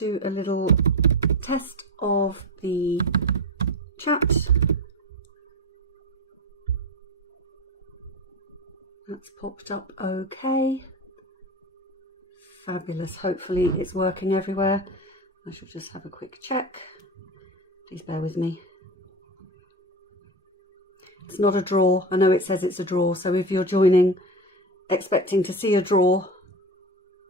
Do a little test of the chat. That's popped up okay. Fabulous. Hopefully it's working everywhere. I shall just have a quick check. Please bear with me. It's not a draw. I know it says it's a draw, so if you're joining expecting to see a draw,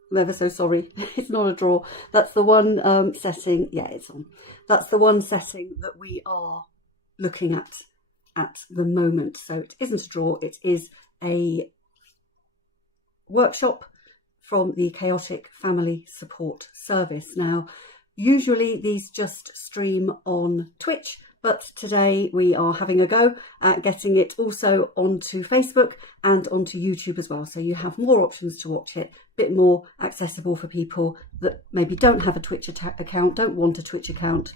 I'm ever so sorry. It's not a draw. That's the one setting. Yeah, it's on. That's the one setting that we are looking at the moment. So it isn't a draw. It is a workshop from the Chaotic Family Support Service. Now, usually these just stream on Twitch, but today we are having a go at getting it also onto Facebook and onto YouTube as well. So you have more options to watch it, a bit more accessible for people that maybe don't have a Twitch account, don't want a Twitch account,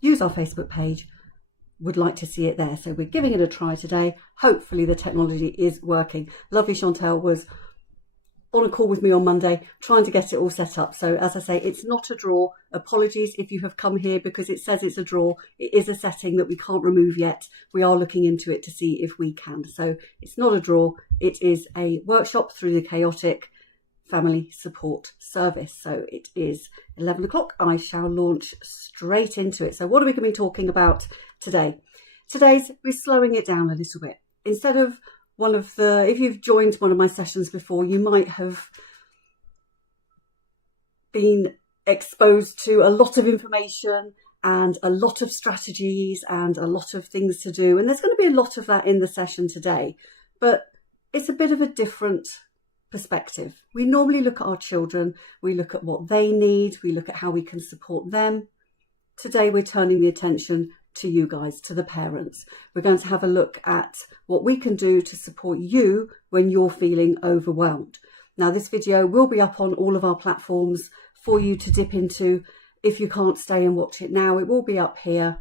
use our Facebook page, would like to see it there. So we're giving it a try today. Hopefully the technology is working. Lovely Chantel was on a call with me on Monday trying to get it all set up. So as I say, it's not a draw. Apologies if you have come here because it says it's a draw. It is a setting that we can't remove yet. We are looking into it to see if we can. So it's not a draw. It is a workshop through the Chaotic Family Support Service. So it is 11 o'clock. I shall launch straight into it. So what are we going to be talking about today? We're slowing it down a little bit. Instead of if you've joined one of my sessions before, you might have been exposed to a lot of information and a lot of strategies and a lot of things to do. And there's going to be a lot of that in the session today, but it's a bit of a different perspective. We normally look at our children, we look at what they need, we look at how we can support them. Today, we're turning the attention to you guys, to the parents. We're going to have a look at what we can do to support you when you're feeling overwhelmed. Now, this video will be up on all of our platforms for you to dip into. If you can't stay and watch it now, it will be up here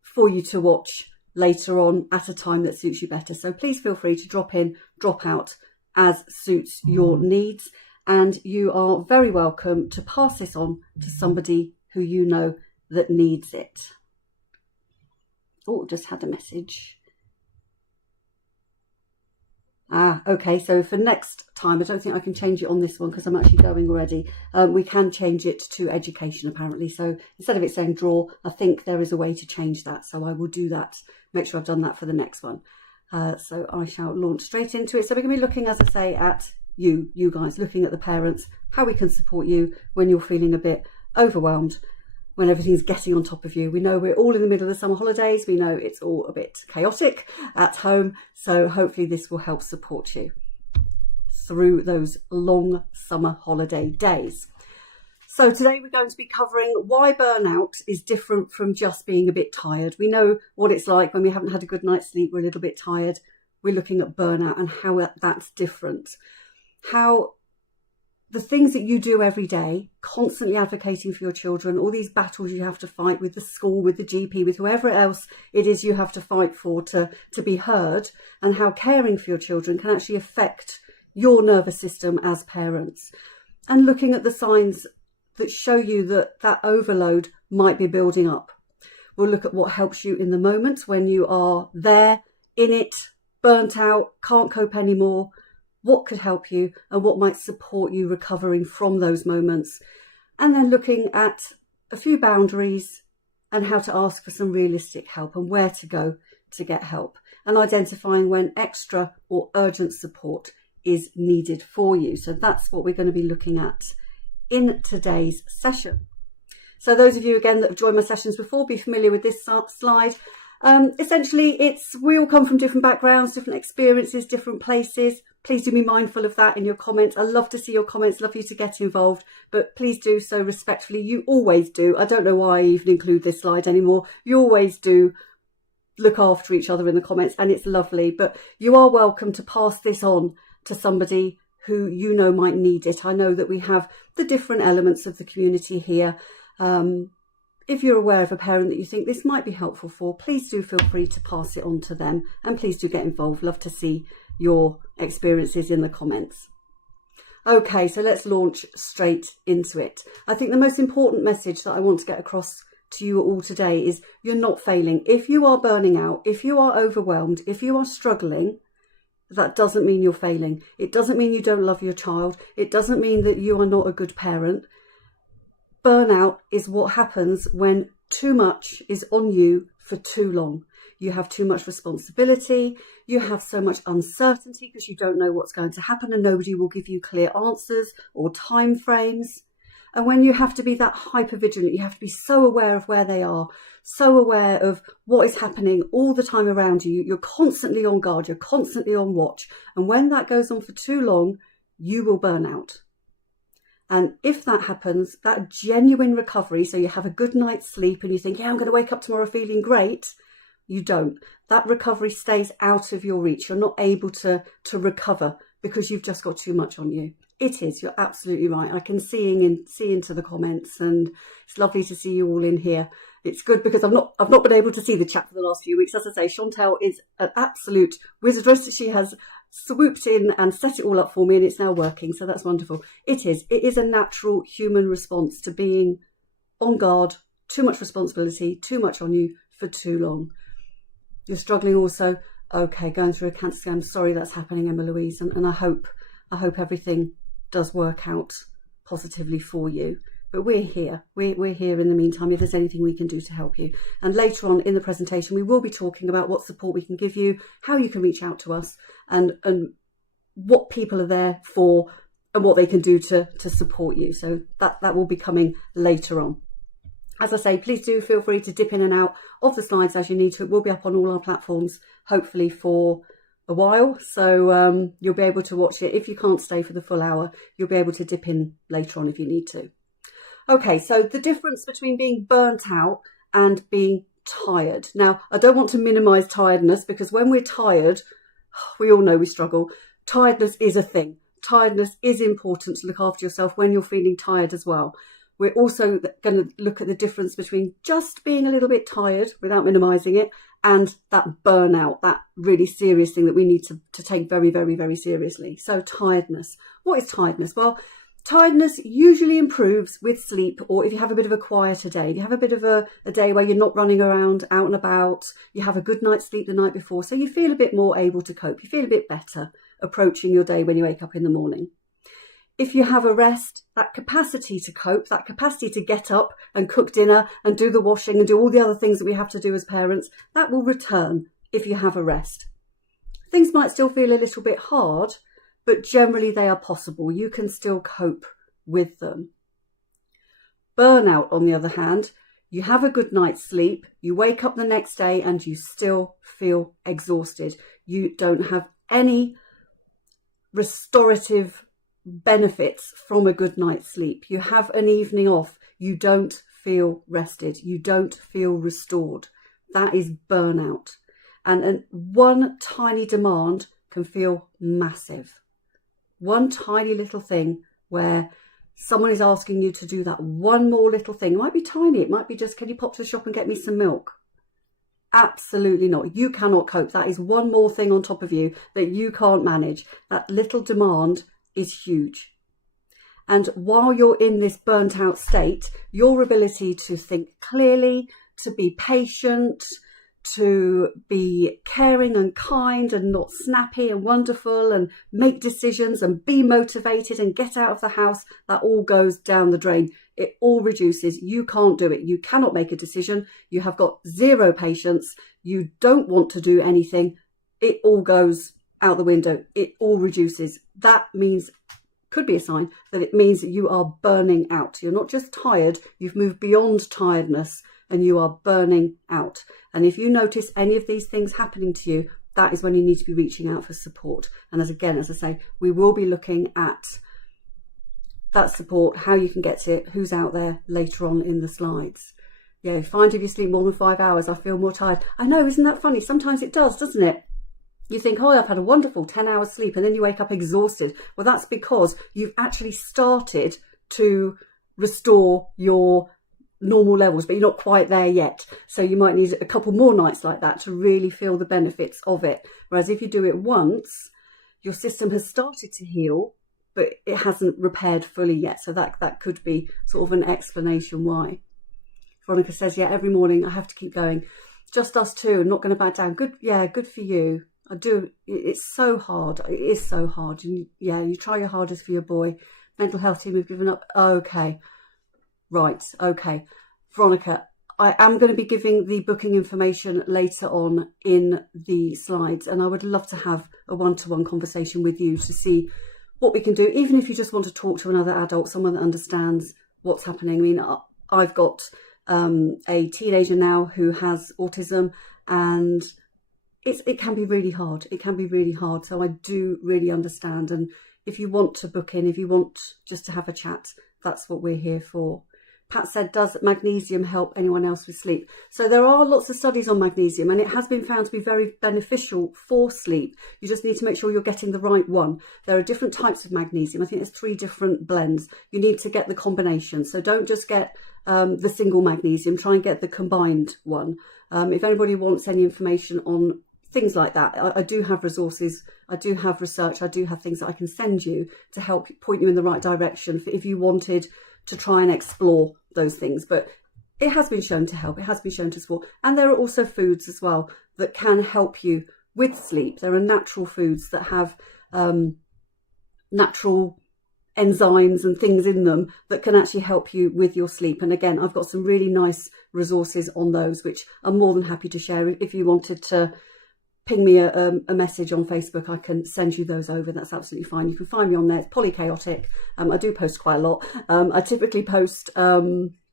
for you to watch later on at a time that suits you better. So please feel free to drop in, drop out as suits your needs. And you are very welcome to pass this on to somebody who you know that needs it. Oh, just had a message. Okay, so for next time, I don't think I can change it on this one because I'm actually going already. We can change it to education apparently. So instead of it saying draw, I think there is a way to change that. So I will do that, make sure I've done that for the next one. So I shall launch straight into it. So we're going to be looking, as I say, at you guys, looking at the parents, how we can support you when you're feeling a bit overwhelmed, when everything's getting on top of you. We know we're all in the middle of the summer holidays. We know it's all a bit chaotic at home. So hopefully this will help support you through those long summer holiday days. So today we're going to be covering why burnout is different from just being a bit tired. We know what it's like when we haven't had a good night's sleep, we're a little bit tired. We're looking at burnout and how that's different. How the things that you do every day, constantly advocating for your children, all these battles you have to fight with the school, with the GP, with whoever else it is you have to fight for to be heard, and how caring for your children can actually affect your nervous system as parents. And looking at the signs that show you that that overload might be building up. We'll look at what helps you in the moment when you are there, in it, burnt out, can't cope anymore. What could help you and what might support you recovering from those moments. And then looking at a few boundaries and how to ask for some realistic help and where to go to get help, and identifying when extra or urgent support is needed for you. So that's what we're going to be looking at in today's session. So those of you again that have joined my sessions before, be familiar with this slide. Essentially, we all come from different backgrounds, different experiences, different places. Please do be mindful of that in your comments. I love to see your comments, love you to get involved, but please do so respectfully. You always do. I don't know why I even include this slide anymore. You always do look after each other in the comments, and it's lovely, but you are welcome to pass this on to somebody who you know might need it. I know that we have the different elements of the community here. If you're aware of a parent that you think this might be helpful for, please do feel free to pass it on to them, and please do get involved. Love to see your experiences in the comments. Okay, so let's launch straight into it. I think the most important message that I want to get across to you all today is you're not failing. If you are burning out, if you are overwhelmed, if you are struggling, that doesn't mean you're failing. It doesn't mean you don't love your child. It doesn't mean that you are not a good parent. Burnout is what happens when too much is on you for too long. You have too much responsibility. You have so much uncertainty because you don't know what's going to happen and nobody will give you clear answers or time frames. And when you have to be that hyper vigilant, you have to be so aware of where they are, so aware of what is happening all the time around you. You're constantly on guard. You're constantly on watch. And when that goes on for too long, you will burn out. And if that happens, that genuine recovery, so you have a good night's sleep and you think, yeah, I'm going to wake up tomorrow feeling great. You don't. That recovery stays out of your reach. You're not able to recover because you've just got too much on you. It is. You're absolutely right. I can see into the comments, and it's lovely to see you all in here. It's good because I've not been able to see the chat for the last few weeks. As I say, Chantel is an absolute wizardess. She has swooped in and set it all up for me, and it's now working. So that's wonderful. It is. It is a natural human response to being on guard, too much responsibility, too much on you for too long. You're struggling also. Okay, going through a cancer scan. Sorry that's happening, Emma Louise, and I hope everything does work out positively for you. But we're here. We're here in the meantime if there's anything we can do to help you. And later on in the presentation, we will be talking about what support we can give you, how you can reach out to us, and what people are there for and what they can do to support you. So that will be coming later on. As I say, please do feel free to dip in and out of the slides as you need to. It will be up on all our platforms, hopefully for a while. So you'll be able to watch it. If you can't stay for the full hour, you'll be able to dip in later on if you need to. Okay, so the difference between being burnt out and being tired. Now, I don't want to minimise tiredness because when we're tired, we all know we struggle. Tiredness is a thing. Tiredness is important to look after yourself when you're feeling tired as well. We're also going to look at the difference between just being a little bit tired without minimising it and that burnout, that really serious thing that we need to take very, very, very seriously. So tiredness. What is tiredness? Well, tiredness usually improves with sleep, or if you have a bit of a quieter day. If you have a bit of a day where you're not running around out and about, you have a good night's sleep the night before, so you feel a bit more able to cope. You feel a bit better approaching your day when you wake up in the morning. If you have a rest, that capacity to cope, that capacity to get up and cook dinner and do the washing and do all the other things that we have to do as parents, that will return if you have a rest. Things might still feel a little bit hard, but generally they are possible. You can still cope with them. Burnout, on the other hand, you have a good night's sleep, you wake up the next day and you still feel exhausted. You don't have any restorative benefits from a good night's sleep. You have an evening off. You don't feel rested. You don't feel restored. That is burnout. And one tiny demand can feel massive. One tiny little thing where someone is asking you to do that one more little thing. It might be tiny. It might be just, can you pop to the shop and get me some milk? Absolutely not. You cannot cope. That is one more thing on top of you that you can't manage. That little demand is huge. And while you're in this burnt out state, your ability to think clearly, to be patient, to be caring and kind and not snappy and wonderful and make decisions and be motivated and get out of the house, that all goes down the drain. It all reduces. You can't do it. You cannot make a decision. You have got zero patience. You don't want to do anything. It all goes out the window. It all reduces. That means, could be a sign that it means that you are burning out. You're not just tired, you've moved beyond tiredness and you are burning out. And if you notice any of these things happening to you, that is when you need to be reaching out for support. And as I say, we will be looking at that support, how you can get it, who's out there later on in the slides. Yeah, find if you sleep more than 5 hours, I feel more tired. I know, isn't that funny? Sometimes it does, doesn't it? You think, oh, I've had a wonderful 10 hours sleep, and then you wake up exhausted. Well, that's because you've actually started to restore your normal levels, but you're not quite there yet. So you might need a couple more nights like that to really feel the benefits of it. Whereas if you do it once, your system has started to heal, but it hasn't repaired fully yet. So that could be sort of an explanation why. Veronica says, yeah, every morning I have to keep going. Just us two, I'm not going to back down. Good, yeah, good for you. I do. It's so hard. It is so hard. And yeah, you try your hardest for your boy. Mental health team have given up. Okay. Right. Okay. Veronica, I am going to be giving the booking information later on in the slides, and I would love to have a one-to-one conversation with you to see what we can do, even if you just want to talk to another adult, someone that understands what's happening. I mean, I've got a teenager now who has autism, and it can be really hard. It can be really hard. So I do really understand. And if you want to book in, if you want just to have a chat, that's what we're here for. Pat said, does magnesium help anyone else with sleep? So there are lots of studies on magnesium, and it has been found to be very beneficial for sleep. You just need to make sure you're getting the right one. There are different types of magnesium. I think there's 3 different blends. You need to get the combination. So don't just get the single magnesium, try and get the combined one. If anybody wants any information on things like that, I do have resources, I do have research, I do have things that I can send you to help point you in the right direction for if you wanted to try and explore those things. But it has been shown to help, it has been shown to support. And there are also foods as well that can help you with sleep. There are natural foods that have natural enzymes and things in them that can actually help you with your sleep. And again, I've got some really nice resources on those, which I'm more than happy to share. If you wanted to ping me a message on Facebook, I can send you those over. That's absolutely fine. You can find me on there. It's Polychaotic. I do post quite a lot. I typically post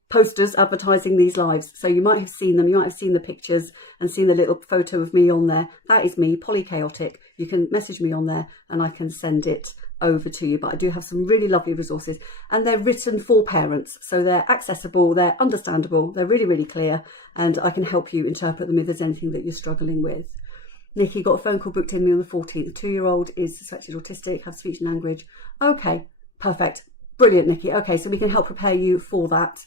posters advertising these lives. So you might have seen them. You might have seen the pictures and seen the little photo of me on there. That is me, Polychaotic. You can message me on there and I can send it over to you. But I do have some really lovely resources, and they're written for parents. So they're accessible, they're understandable, they're really, really clear, and I can help you interpret them if there's anything that you're struggling with. Nikki, got a phone call booked in me on the 14th. The 2-year-old is suspected autistic, has speech and language. Okay, perfect. Brilliant, Nikki. Okay, so we can help prepare you for that.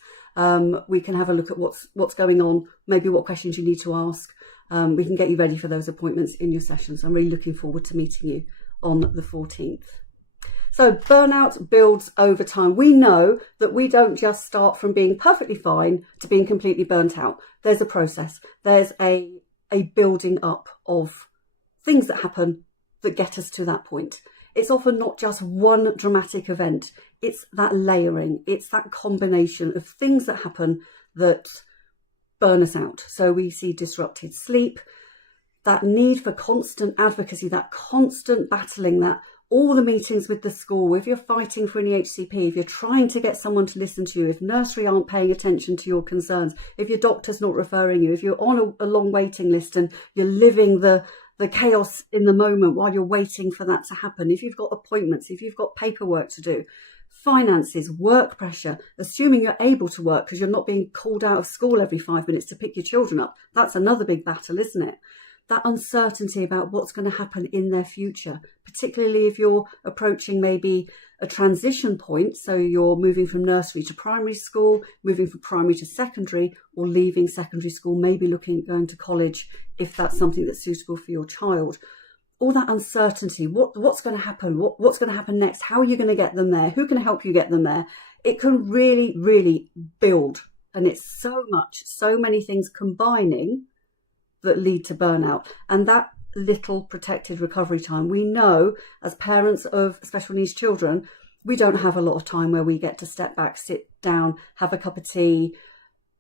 We can have a look at what's going on, maybe what questions you need to ask. We can get you ready for those appointments in your sessions. I'm really looking forward to meeting you on the 14th. So burnout builds over time. We know that we don't just start from being perfectly fine to being completely burnt out. There's a process. There's a building up of things that happen that get us to that point. It's often not just one dramatic event. It's that layering. It's that combination of things that happen that burn us out. So we see disrupted sleep, that need for constant advocacy, that constant battling, that all the meetings with the school, if you're fighting for an EHCP, if you're trying to get someone to listen to you, if nursery aren't paying attention to your concerns, if your doctor's not referring you, if you're on a long waiting list and you're living the chaos in the moment while you're waiting for that to happen, if you've got appointments, if you've got paperwork to do, finances, work pressure, assuming you're able to work because you're not being called out of school every 5 minutes to pick your children up, that's another big battle, isn't it? That uncertainty about what's going to happen in their future, particularly if you're approaching maybe a transition point. So you're moving from nursery to primary school, moving from primary to secondary, or leaving secondary school, maybe looking at going to college if that's something that's suitable for your child. All that uncertainty, what's going to happen? What's going to happen next? How are you going to get them there? Who can help you get them there? It can really, really build. And it's so many things combining that lead to burnout. And that little protected recovery time, we know as parents of special needs children, we don't have a lot of time where we get to step back, sit down, have a cup of tea,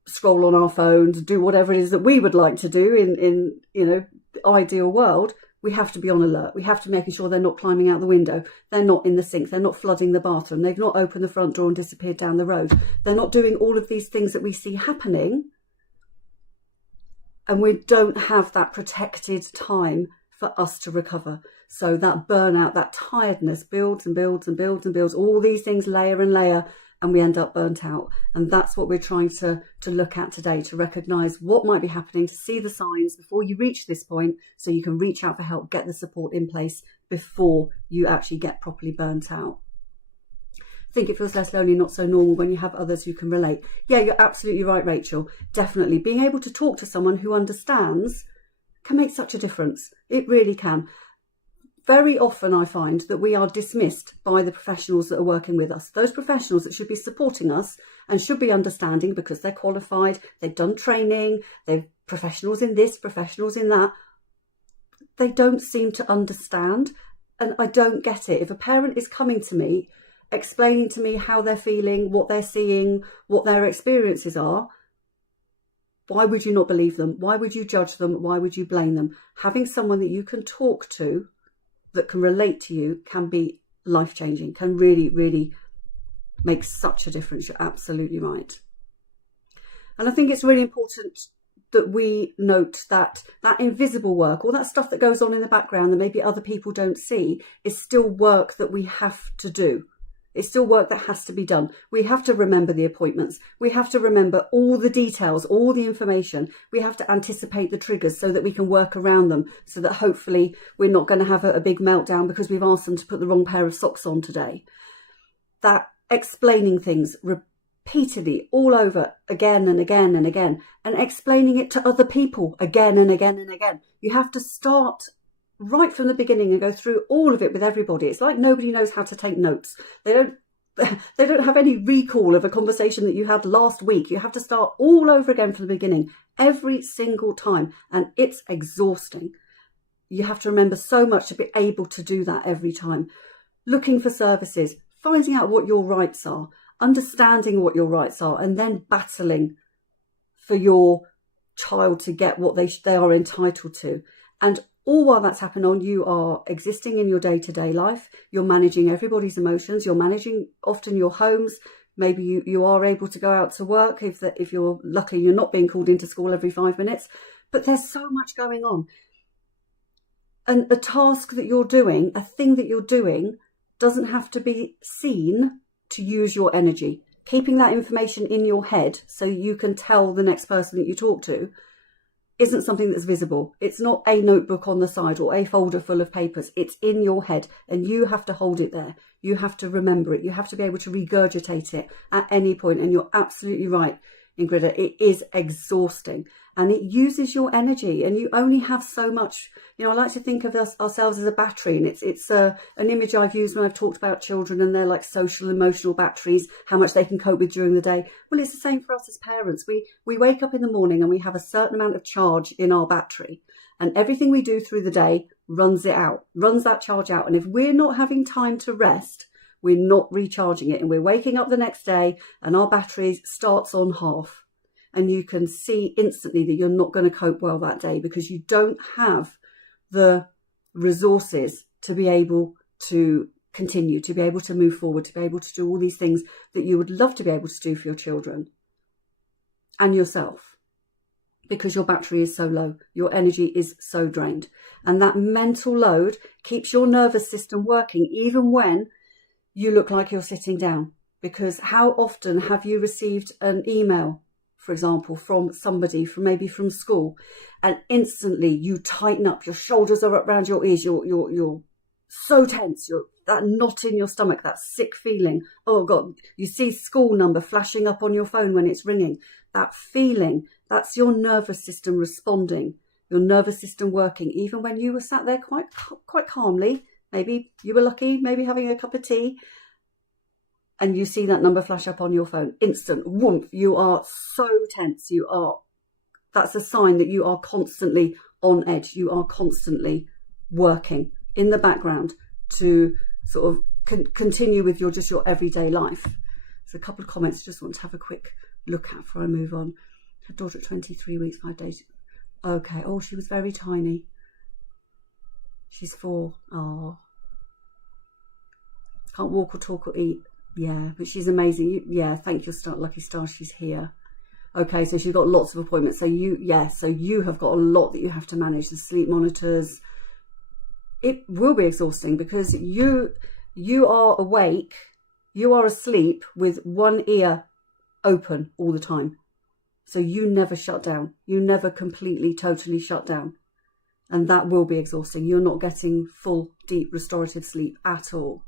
scroll on our phones, do whatever it is that we would like to do in the ideal world. We have to be on alert. We have to be making sure they're not climbing out the window. They're not in the sink. They're not flooding the bathroom. They've not opened the front door and disappeared down the road. They're not doing all of these things that we see happening. And we don't have that protected time for us to recover. So that burnout, that tiredness builds and builds and builds and builds. All these things layer and layer, and we end up burnt out. And that's what we're trying to look at today, to recognise what might be happening, to see the signs before you reach this point, so you can reach out for help, get the support in place before you actually get properly burnt out. I think it feels less lonely, not so normal when you have others who can relate. Yeah, you're absolutely right, Rachel. Definitely. Being able to talk to someone who understands can make such a difference. It really can. very often I find that we are dismissed by the professionals that are working with us. Those professionals that should be supporting us and should be understanding because they're qualified, they've done training, they're professionals in this, professionals in that. They don't seem to understand, and I don't get it. If a parent is coming to me, explaining to me how they're feeling, what they're seeing, what their experiences are, why would you not believe them? Why would you judge them? Why would you blame them? Having someone that you can talk to that can relate to you can be life-changing, can really, really make such a difference. You're absolutely right. And I think it's really important that we note that that invisible work, all that stuff that goes on in the background that maybe other people don't see, is still work that we have to do. It's still work that has to be done. We have to remember the appointments. We have to remember all the details, all the information. We have to anticipate the triggers so that we can work around them, so that hopefully we're not going to have a big meltdown because we've asked them to put the wrong pair of socks on today. That explaining things repeatedly all over again and again and again, and explaining it to other people again and again and again. You have to start right from the beginning and go through all of it with everybody. It's like nobody knows how to take notes. They don't have any recall of a conversation that you had last week. You have to start all over again from the beginning every single time, and it's exhausting. You have to remember so much to be able to do that every time. Looking for services, finding out what your rights are, understanding what your rights are, and then battling for your child to get what they are entitled to. And all while that's happening on, you are existing in your day-to-day life. You're managing everybody's emotions. You're managing often your homes. Maybe you are able to go out to work if you're lucky, you're not being called into school every 5 minutes. But there's so much going on. And a task that you're doing, a thing that you're doing, doesn't have to be seen to use your energy. Keeping that information in your head so you can tell the next person that you talk to isn't something that's visible. It's not a notebook on the side or a folder full of papers. It's in your head, and you have to hold it there. You have to remember it. You have to be able to regurgitate it at any point. And you're absolutely right, Ingrid. It is exhausting, and it uses your energy, and you only have so much. You know, I like to think of ourselves as a battery, and it's an image I've used when I've talked about children and they're like social, emotional batteries, how much they can cope with during the day. Well, it's the same for us as parents. We wake up in the morning and we have a certain amount of charge in our battery, and everything we do through the day runs that charge out. And if we're not having time to rest, we're not recharging it, and we're waking up the next day and our battery starts on half. And you can see instantly that you're not going to cope well that day because you don't have the resources to be able to continue, to be able to move forward, to be able to do all these things that you would love to be able to do for your children and yourself, because your battery is so low, your energy is so drained. And that mental load keeps your nervous system working even when you look like you're sitting down. Because how often have you received an email, for example, from somebody, maybe from school, and instantly you tighten up, your shoulders are up around your ears, you're so tense, that knot in your stomach, that sick feeling. Oh God, you see school number flashing up on your phone when it's ringing. That feeling, that's your nervous system responding, your nervous system working, even when you were sat there quite calmly. Maybe you were lucky, maybe having a cup of tea, and you see that number flash up on your phone. Instant whoomp, you are so tense. That's a sign that you are constantly on edge. You are constantly working in the background to sort of continue with your everyday life. There's a couple of comments I just want to have a quick look at before I move on. Her daughter at 23 weeks, 5 days. Okay. Oh, she was very tiny. She's 4. Oh. Can't walk or talk or eat. Yeah, but she's amazing. Yeah, thank your lucky star, she's here. Okay, so she's got lots of appointments. So you have got a lot that you have to manage. The sleep monitors. It will be exhausting because you are awake, you are asleep with one ear open all the time. So you never shut down. You never completely, totally shut down. And that will be exhausting. You're not getting full, deep, restorative sleep at all.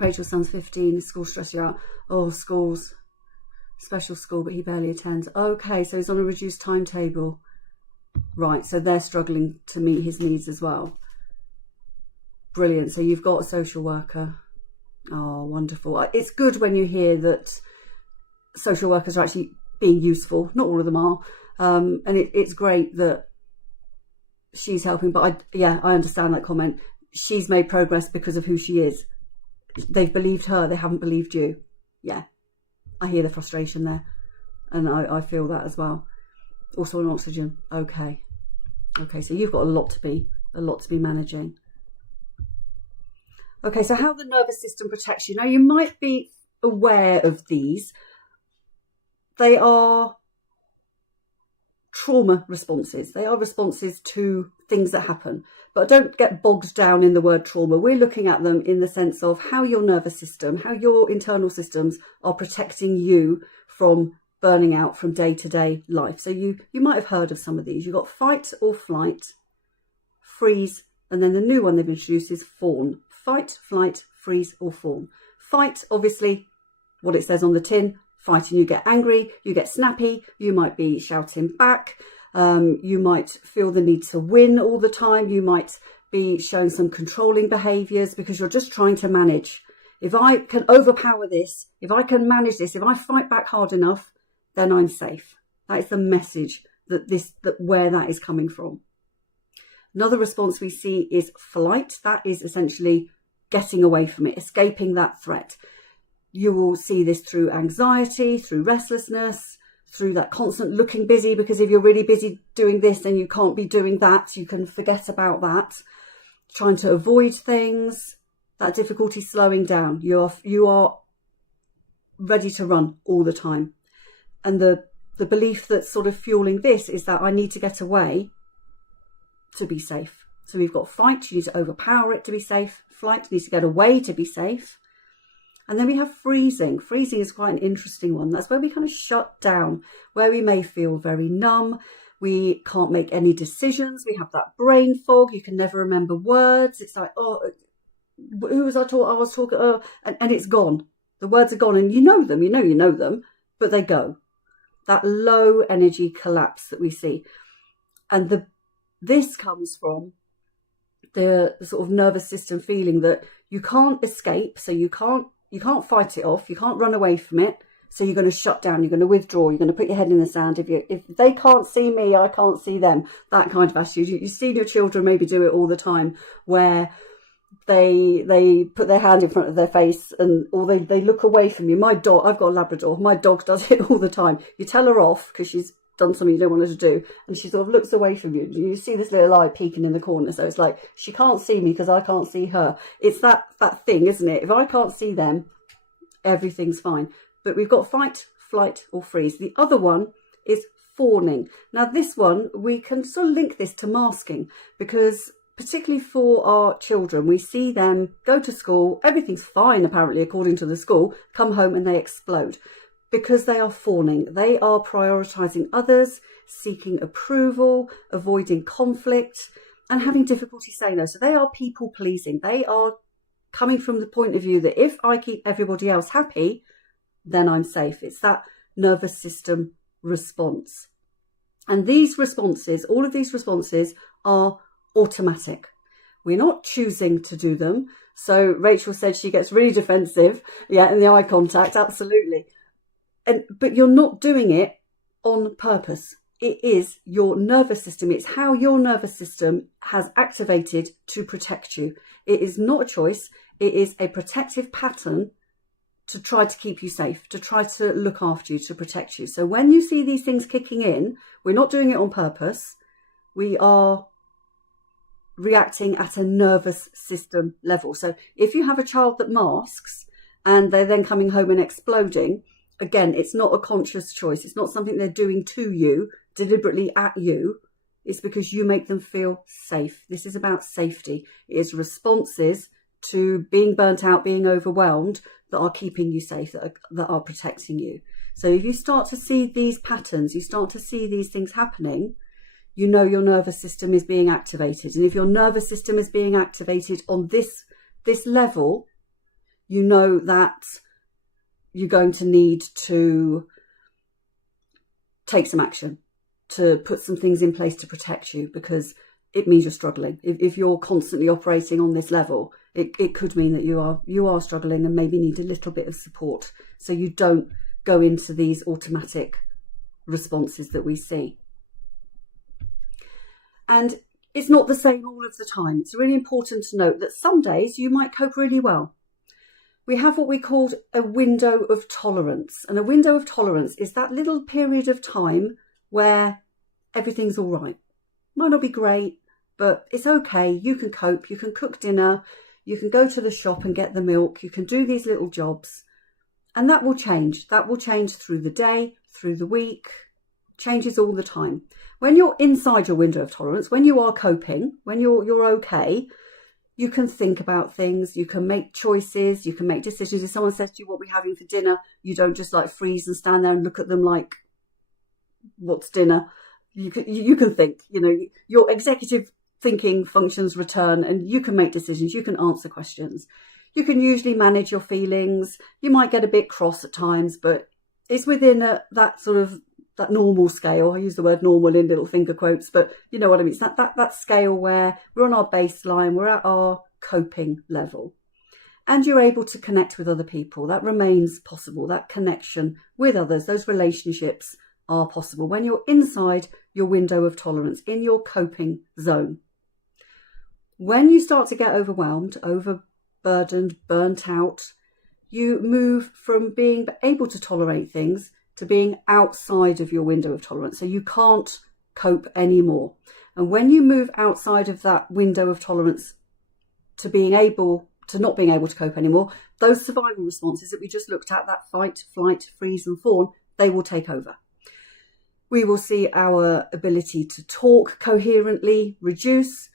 Rachel's son's 15, school stress you out. Oh, schools. Special school, but he barely attends. Okay, so he's on a reduced timetable. Right, so they're struggling to meet his needs as well. Brilliant. So you've got a social worker. Oh, wonderful. It's good when you hear that social workers are actually being useful. Not all of them are. And it's great that she's helping. But I understand that comment. She's made progress because of who she is. They've believed her. They haven't believed you. Yeah. I hear the frustration there. And I feel that as well. Also on oxygen. Okay. So you've got a lot to be managing. Okay, so how the nervous system protects you. Now, you might be aware of these. They are trauma responses. They are responses to things that happen. But don't get bogged down in the word trauma. We're looking at them in the sense of how your nervous system, how your internal systems are protecting you from burning out from day-to-day life. So you might have heard of some of these. You've got fight or flight, freeze, and then the new one they've introduced is fawn. Fight, flight, freeze, or fawn. Fight, obviously, what it says on the tin. Fighting, you get angry, you get snappy, you might be shouting back, you might feel the need to win all the time, you might be showing some controlling behaviours because you're just trying to manage. If I can overpower this, if I can manage this, if I fight back hard enough, then I'm safe. That is the message that where that is coming from. Another response we see is flight. That is essentially getting away from it, escaping that threat. You will see this through anxiety, through restlessness, through that constant looking busy, because if you're really busy doing this, then you can't be doing that. You can forget about that. Trying to avoid things, that difficulty slowing down. You are ready to run all the time. And the belief that's sort of fueling this is that I need to get away to be safe. So we've got fight, you need to overpower it to be safe. Flight, you need to get away to be safe. And then we have freezing. Freezing is quite an interesting one. That's where we kind of shut down, where we may feel very numb. We can't make any decisions. We have that brain fog. You can never remember words. It's like, oh, who was I talking, and it's gone. The words are gone and you know them, but they go. That low energy collapse that we see. And this comes from the sort of nervous system feeling that you can't escape, so you can't fight it off, you can't run away from it, so you're going to shut down, you're going to withdraw, you're going to put your head in the sand. If they can't see me, I can't see them. That kind of attitude. You see your children maybe do it all the time, where they put their hand in front of their face or they look away from you. My dog, I've got a Labrador, my dog does it all the time. You tell her off because she's done something you don't want her to do, and she sort of looks away from you. You see this little eye peeking in the corner, so it's like she can't see me because I can't see her. It's that thing, isn't it? If I can't see them, everything's fine. But we've got fight, flight, or freeze. The other one is fawning. Now this one, we can sort of link this to masking, because particularly for our children, we see them go to school, everything's fine apparently according to the school, come home and they explode. Because they are fawning, they are prioritising others, seeking approval, avoiding conflict, and having difficulty saying no. So they are people pleasing. They are coming from the point of view that if I keep everybody else happy, then I'm safe. It's that nervous system response. And these responses, all of these responses are automatic. We're not choosing to do them. So Rachel said she gets really defensive. Yeah, in the eye contact, absolutely. But you're not doing it on purpose. It is your nervous system. It's how your nervous system has activated to protect you. It is not a choice. It is a protective pattern to try to keep you safe, to try to look after you, to protect you. So when you see these things kicking in, we're not doing it on purpose. We are reacting at a nervous system level. So if you have a child that masks and they're then coming home and exploding, again, it's not a conscious choice. It's not something they're doing to you, deliberately at you. It's because you make them feel safe. This is about safety. It is responses to being burnt out, being overwhelmed, that are keeping you safe, that are protecting you. So if you start to see these patterns, you start to see these things happening, you know your nervous system is being activated. And if your nervous system is being activated on this level, you know that you're going to need to take some action, to put some things in place to protect you, because it means you're struggling. If you're constantly operating on this level, it could mean that you are struggling and maybe need a little bit of support so you don't go into these automatic responses that we see. And it's not the same all of the time. It's really important to note that some days you might cope really well. We have what we called a window of tolerance. And a window of tolerance is that little period of time where everything's all right. Might not be great, but it's okay. You can cope. You can cook dinner. You can go to the shop and get the milk. You can do these little jobs. And that will change. That will change through the day, through the week. Changes all the time. When you're inside your window of tolerance, when you are coping, when you're okay, you can think about things, you can make choices, you can make decisions. If someone says to you, what are we having for dinner? You don't just like freeze and stand there and look at them like, what's dinner? You can think, your executive thinking functions return and you can make decisions, you can answer questions. You can usually manage your feelings. You might get a bit cross at times, but it's within that sort of that normal scale. I use the word normal in little finger quotes, but you know what I mean. It's that scale where we're on our baseline, we're at our coping level. And you're able to connect with other people. That remains possible. That connection with others, those relationships are possible when you're inside your window of tolerance, in your coping zone. When you start to get overwhelmed, overburdened, burnt out, you move from being able to tolerate things to being outside of your window of tolerance. So you can't cope anymore. And when you move outside of that window of tolerance to not being able to cope anymore, those survival responses that we just looked at, that fight, flight, freeze and fawn, they will take over. We will see our ability to talk coherently reduce.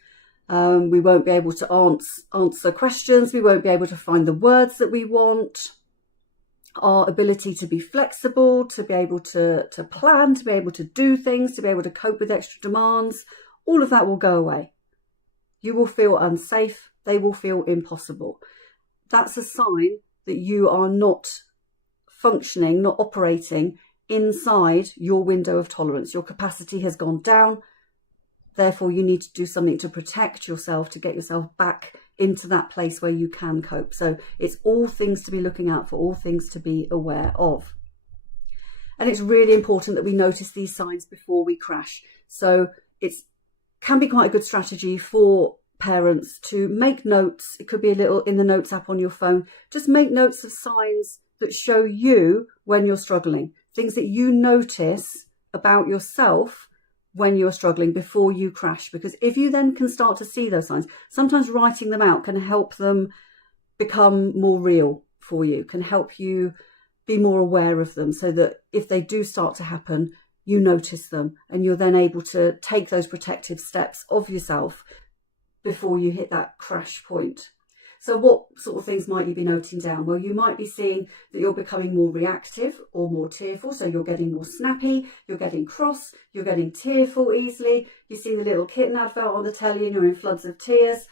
We won't be able to answer questions. We won't be able to find the words that we want. Our ability to be flexible, to be able to plan, to be able to do things, to be able to cope with extra demands, all of that will go away. You will feel unsafe. They will feel impossible. That's a sign that you are not functioning, not operating inside your window of tolerance. Your capacity has gone down. Therefore, you need to do something to protect yourself, to get yourself back into that place where you can cope. So it's all things to be looking out for, all things to be aware of. And it's really important that we notice these signs before we crash. So it can be quite a good strategy for parents to make notes. It could be a little in the notes app on your phone. Just make notes of signs that show you when you're struggling, things that you notice about yourself when you're struggling before you crash. Because if you then can start to see those signs, sometimes writing them out can help them become more real for you, can help you be more aware of them, so that if they do start to happen, you notice them and you're then able to take those protective steps of yourself before you hit that crash point. So what sort of things might you be noting down? Well, you might be seeing that you're becoming more reactive or more tearful. So you're getting more snappy, you're getting cross, you're getting tearful easily. You've seen the little kitten advert on the telly and you're in floods of tears.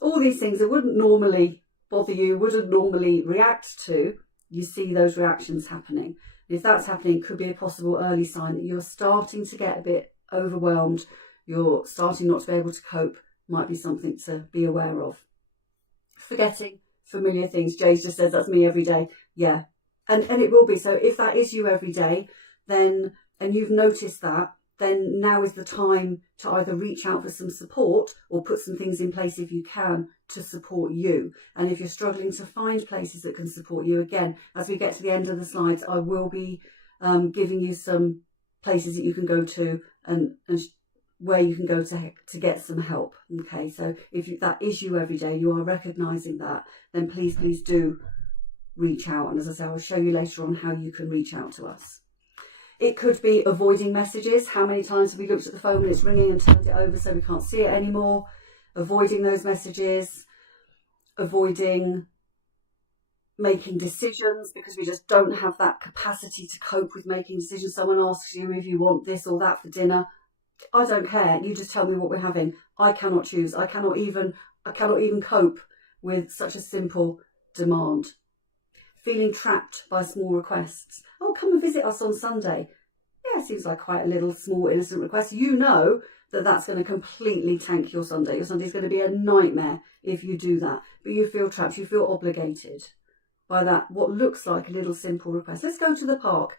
All these things that wouldn't normally bother you, wouldn't normally react to, you see those reactions happening. And if that's happening, it could be a possible early sign that you're starting to get a bit overwhelmed, you're starting not to be able to cope, might be something to be aware of. Forgetting familiar things. Jay's just says that's me every day. Yeah. And it will be. So if that is you every day, then, and you've noticed that, then now is the time to either reach out for some support or put some things in place if you can to support you. And if you're struggling to find places that can support you, again, as we get to the end of the slides, I will be giving you some places that you can go to and where you can go to get some help. Okay, so if that is you every day, you are recognising that, then please do reach out. And as I say, I'll show you later on how you can reach out to us. It could be avoiding messages. How many times have we looked at the phone when it's ringing and turned it over so we can't see it anymore? Avoiding those messages, avoiding making decisions because we just don't have that capacity to cope with making decisions. Someone asks you if you want this or that for dinner. I don't care. You just tell me what we're having. I cannot choose. I cannot even cope with such a simple demand. Feeling trapped by small requests. Oh, come and visit us on Sunday. Yeah, it seems like quite a little small innocent request. You know that's going to completely tank your Sunday. Your Sunday's going to be a nightmare if you do that. But you feel trapped, you feel obligated by that, what looks like a little simple request. Let's go to the park.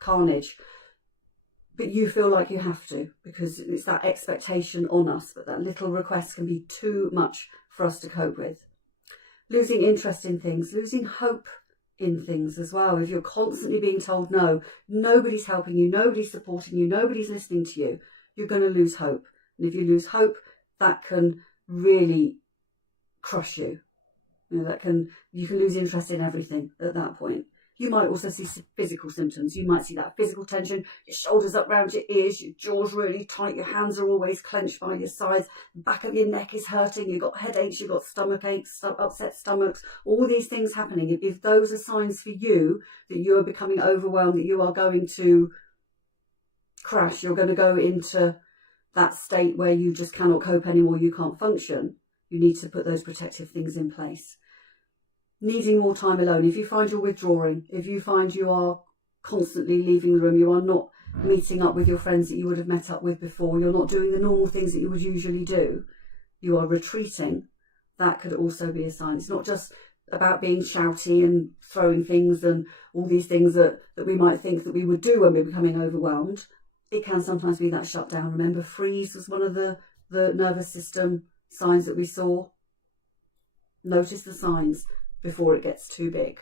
Carnage. But you feel like you have to, because it's that expectation on us. But that little request can be too much for us to cope with. Losing interest in things, losing hope in things as well. If you're constantly being told no, nobody's helping you, nobody's supporting you, nobody's listening to you, you're going to lose hope. And if you lose hope, that can really crush you. You know, you can lose interest in everything at that point. You might also see physical symptoms. You might see that physical tension, your shoulders up round your ears, your jaw's really tight, your hands are always clenched by your sides, the back of your neck is hurting, you've got headaches, you've got stomach aches, upset stomachs, all these things happening. If those are signs for you that you are becoming overwhelmed, that you are going to crash, you're going to go into that state where you just cannot cope anymore, you can't function, you need to put those protective things in place. Needing more time alone. If you find you're withdrawing, if you find you are constantly leaving the room, you are not meeting up with your friends that you would have met up with before, you're not doing the normal things that you would usually do, you are retreating, that could also be a sign. It's not just about being shouty and throwing things and all these things that we might think that we would do when we're becoming overwhelmed. It can sometimes be that shutdown. Remember, freeze was one of the nervous system signs that we saw. Notice the signs before it gets too big.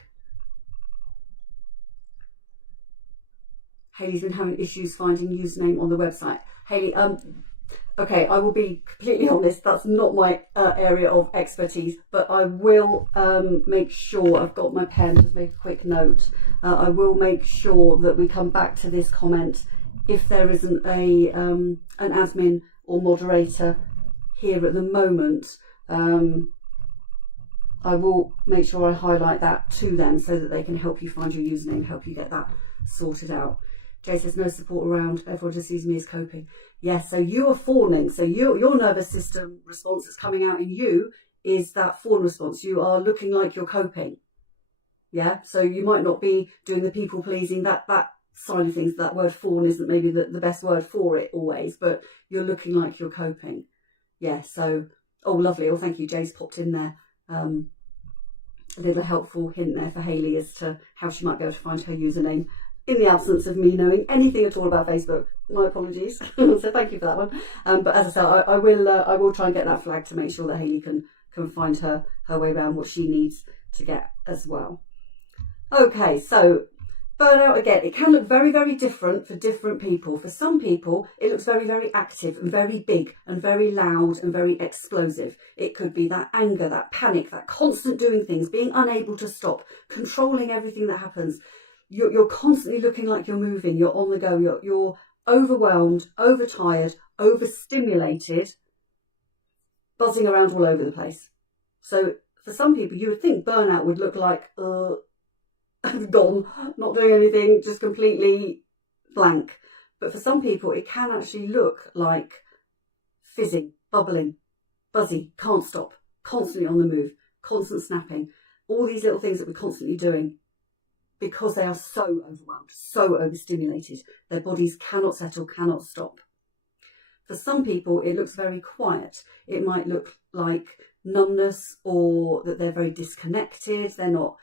Hayley's been having issues finding username on the website. Hayley, okay, I will be completely honest, that's not my area of expertise, but I will make sure, I've got my pen, just make a quick note. I will make sure that we come back to this comment if there isn't an admin or moderator here at the moment. I will make sure I highlight that to them so that they can help you find your username, help you get that sorted out. Jay says, no support around, everyone just sees me as coping. Yes, so you are fawning. So your nervous system response that's coming out in you is that fawn response. You are looking like you're coping. Yeah, so you might not be doing the people pleasing, that side of things. That word fawn isn't maybe the best word for it always, but you're looking like you're coping. Yeah, so, oh, lovely. Oh, thank you. Jay's popped in there. A little helpful hint there for Hayley as to how she might be able to find her username in the absence of me knowing anything at all about Facebook. My apologies. So thank you for that one. But as I said, I will try and get that flag to make sure that Hayley can find her way around what she needs to get as well. Okay, so burnout, again, it can look very, very different for different people. For some people, it looks very, very active and very big and very loud and very explosive. It could be that anger, that panic, that constant doing things, being unable to stop, controlling everything that happens. You're constantly looking like you're moving, you're on the go, you're overwhelmed, overtired, overstimulated, buzzing around all over the place. So for some people, you would think burnout would look like gone, not doing anything, just completely blank. But for some people, it can actually look like fizzing, bubbling, buzzy, can't stop, constantly on the move, constant snapping, all these little things that we're constantly doing because they are so overwhelmed, so overstimulated. Their bodies cannot settle, cannot stop. For some people, it looks very quiet. It might look like numbness or that they're very disconnected, they're not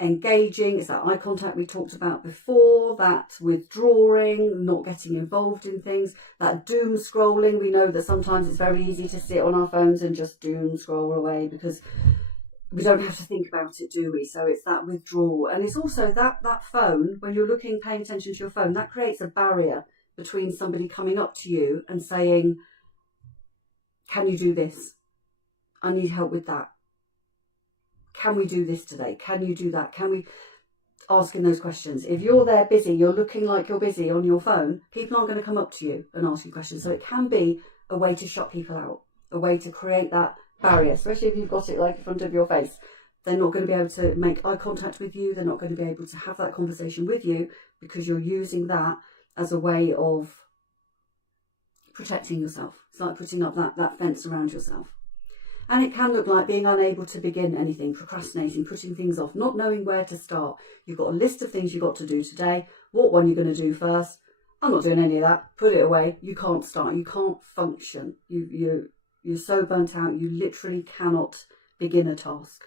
engaging. It's that eye contact we talked about before, that withdrawing, not getting involved in things, that doom scrolling. We know that sometimes it's very easy to sit on our phones and just doom scroll away because we don't have to think about it, do we? So it's that withdrawal. And it's also that phone, when you're paying attention to your phone, that creates a barrier between somebody coming up to you and saying, can you do this? I need help with that. Can we do this today? Can you do that? Can we? Asking those questions. If you're there busy, you're looking like you're busy on your phone, people aren't going to come up to you and ask you questions. So it can be a way to shut people out, a way to create that barrier, especially if you've got it like in front of your face. They're not going to be able to make eye contact with you. They're not going to be able to have that conversation with you because you're using that as a way of protecting yourself. It's like putting up that fence around yourself. And it can look like being unable to begin anything, procrastinating, putting things off, not knowing where to start. You've got a list of things you've got to do today. What one you're going to do first? I'm not doing any of that. Put it away. You can't start. You can't function. You're so burnt out, you literally cannot begin a task.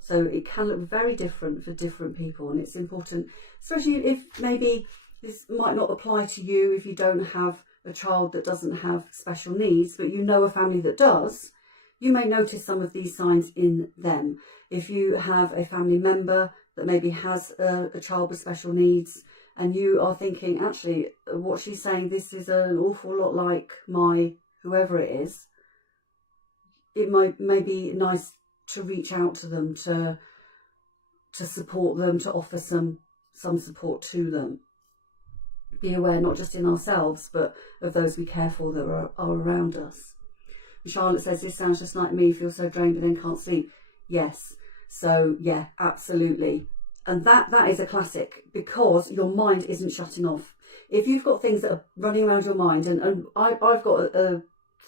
So it can look very different for different people, and it's important, especially if maybe this might not apply to you if you don't have a child that doesn't have special needs, but you know a family that does. You may notice some of these signs in them. If you have a family member that maybe has a child with special needs, and you are thinking, actually, what she's saying, this is an awful lot like my whoever it is, it may be nice to reach out to them, to support them, to offer some support to them. Be aware not just in ourselves, but of those we care for that are around us. And Charlotte says, this sounds just like me, feel so drained but then can't sleep. Yes. So yeah, absolutely. And that is a classic, because your mind isn't shutting off. If you've got things that are running around your mind, and I've got a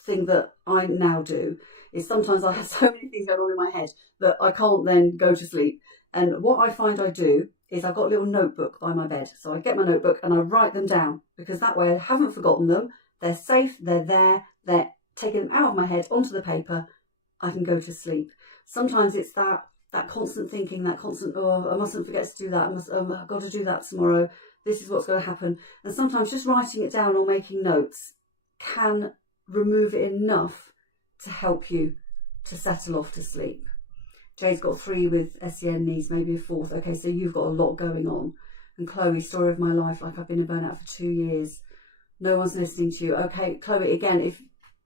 thing that I now do, is sometimes I have so many things going on in my head that I can't then go to sleep. And what I find I do is I've got a little notebook by my bed. So I get my notebook and I write them down, because that way I haven't forgotten them. They're safe, they're there, they're taken out of my head onto the paper. I can go to sleep. Sometimes it's that constant thinking, that constant, oh, I mustn't forget to do that. I've got to do that tomorrow. This is what's going to happen. And sometimes just writing it down or making notes can remove it enough to help you to settle off to sleep. Jay's got 3 with SEN needs, maybe a 4th. Okay, so you've got a lot going on. And Chloe, story of my life, like I've been in burnout for 2 years. No one's listening to you. Okay, Chloe, again, if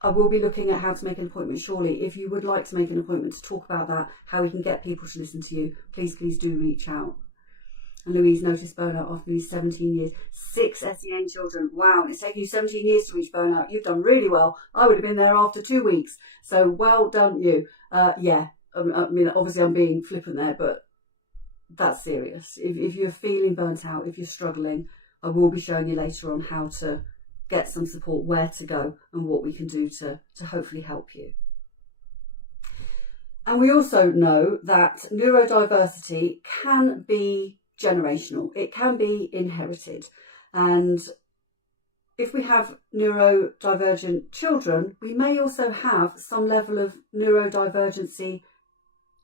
I will be looking at how to make an appointment shortly. If you would like to make an appointment to talk about that, how we can get people to listen to you, please do reach out. And Louise noticed burnout after these 17 years. 6 SEN children. Wow, it's taken you 17 years to reach burnout. You've done really well. I would have been there after 2 weeks. So well done you. Yeah, I mean, obviously I'm being flippant there, but that's serious. If you're feeling burnt out, if you're struggling, I will be showing you later on how to get some support, where to go, and what we can do to hopefully help you. And we also know that neurodiversity can be generational. It can be inherited. And if we have neurodivergent children, we may also have some level of neurodivergency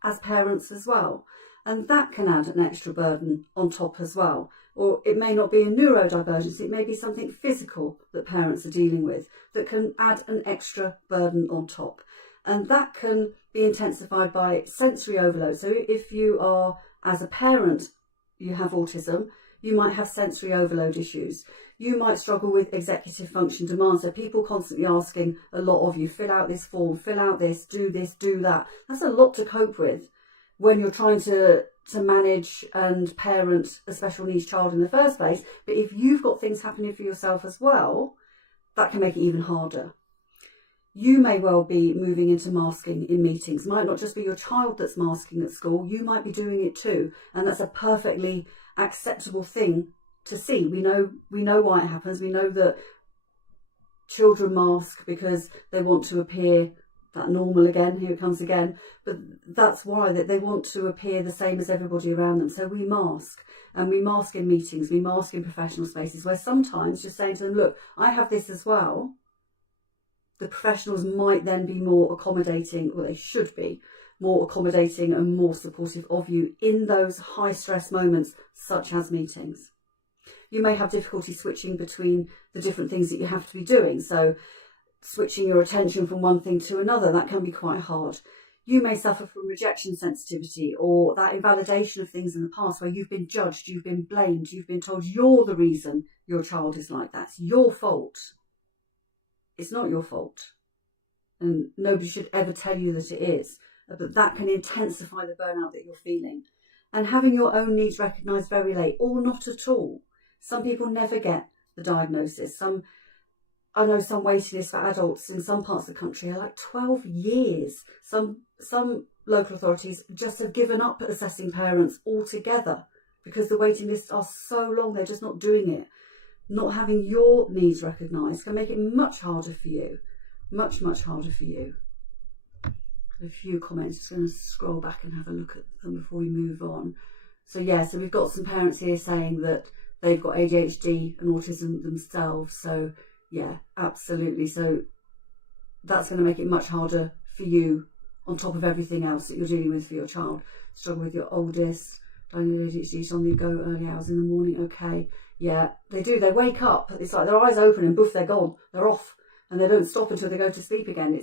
as parents as well. And that can add an extra burden on top as well. Or it may not be a neurodivergence, it may be something physical that parents are dealing with that can add an extra burden on top. And that can be intensified by sensory overload. So if you are, as a parent, you have autism, you might have sensory overload issues. You might struggle with executive function demands. So people constantly asking a lot of you, fill out this form, fill out this, do that. That's a lot to cope with when you're trying to manage and parent a special needs child in the first place. But if you've got things happening for yourself as well, that can make it even harder. You may well be moving into masking in meetings. It might not just be your child that's masking at school. You might be doing it too. And that's a perfectly acceptable thing to see. We know why it happens. We know that children mask because they want to appear that normal again. Here it comes again. But that's why, that they want to appear the same as everybody around them. So we mask. And we mask in meetings. We mask in professional spaces where sometimes just saying to them, look, I have this as well. The professionals might then be more accommodating, or they should be more accommodating and more supportive of you in those high stress moments, such as meetings. You may have difficulty switching between the different things that you have to be doing. So switching your attention from one thing to another, that can be quite hard. You may suffer from rejection sensitivity, or that invalidation of things in the past where you've been judged, you've been blamed, you've been told you're the reason your child is like that. It's your fault. It's not your fault. And nobody should ever tell you that it is. But that can intensify the burnout that you're feeling. And having your own needs recognised very late, or not at all. Some people never get the diagnosis. I know some waiting lists for adults in some parts of the country are like 12 years. Some local authorities just have given up assessing parents altogether because the waiting lists are so long, they're just not doing it. Not having your needs recognised can make it much harder for you. Much, much harder for you. A few comments, just going to scroll back and have a look at them before we move on. So yeah, so we've got some parents here saying that they've got ADHD and autism themselves. So yeah, absolutely. So that's going to make it much harder for you on top of everything else that you're dealing with for your child. Struggle with your oldest, ADHD, suddenly go early hours in the morning. Okay, yeah, they do. They wake up. It's like their eyes open and boof, they're gone. They're off, and they don't stop until they go to sleep again.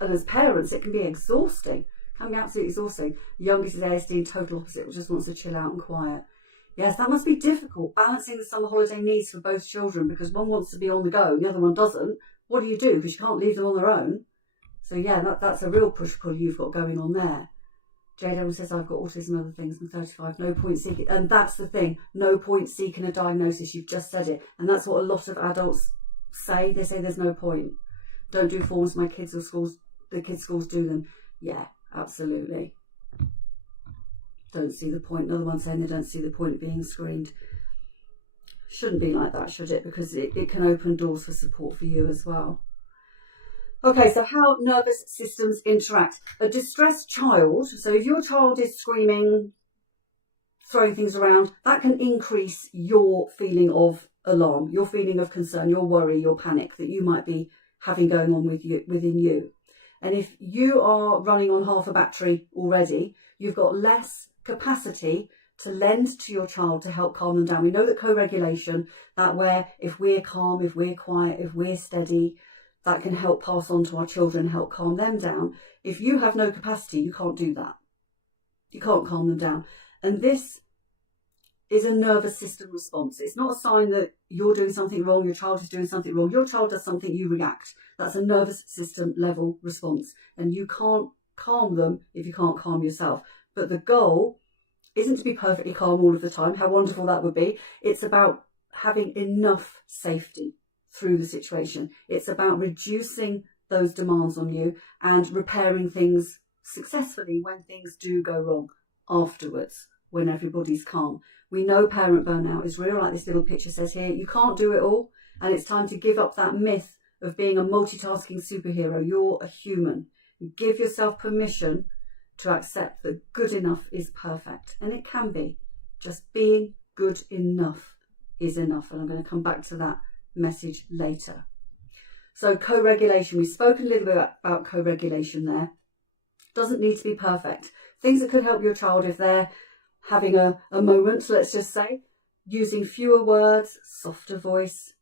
And as parents, it can be exhausting. Can be absolutely exhausting. The youngest is ASD and total opposite, which just wants to chill out and quiet. Yes, that must be difficult, balancing the summer holiday needs for both children, because one wants to be on the go and the other one doesn't. What do? Because you can't leave them on their own. So yeah, that's a real push-pull you've got going on there. Jade Evans says, I've got autism and other things. I'm 35. No point seeking. And that's the thing. No point seeking a diagnosis. You've just said it. And that's what a lot of adults say. They say there's no point. Don't do forms. My kids or schools, the kids' schools do them. Yeah, absolutely. Don't see the point. Another one saying they don't see the point of being screened. Shouldn't be like that, should it? Because it can open doors for support for you as well. Okay, so how nervous systems interact. A distressed child, so if your child is screaming, throwing things around, that can increase your feeling of alarm, your feeling of concern, your worry, your panic that you might be having going on within you. And if you are running on half a battery already, you've got less capacity to lend to your child to help calm them down. We know that co-regulation, that where if we're calm, if we're quiet, if we're steady, that can help pass on to our children, help calm them down. If you have no capacity, you can't do that. You can't calm them down. And this is a nervous system response. It's not a sign that you're doing something wrong, your child is doing something wrong. Your child does something, you react. That's a nervous system level response. And you can't calm them if you can't calm yourself. But the goal isn't to be perfectly calm all of the time. How wonderful that would be. It's about having enough safety through the situation. It's about reducing those demands on you and repairing things successfully when things do go wrong afterwards, when everybody's calm. We know parent burnout is real, like this little picture says here. You can't do it all, and it's time to give up that myth of being a multitasking superhero. You're a human. Give yourself permission to accept that good enough is perfect, and it can be. Just being good enough is enough, and I'm going to come back to that message later. So co-regulation, we've spoken a little bit about co-regulation there. Doesn't need to be perfect. Things that could help your child if they're having a moment, let's just say, using fewer words, softer voice,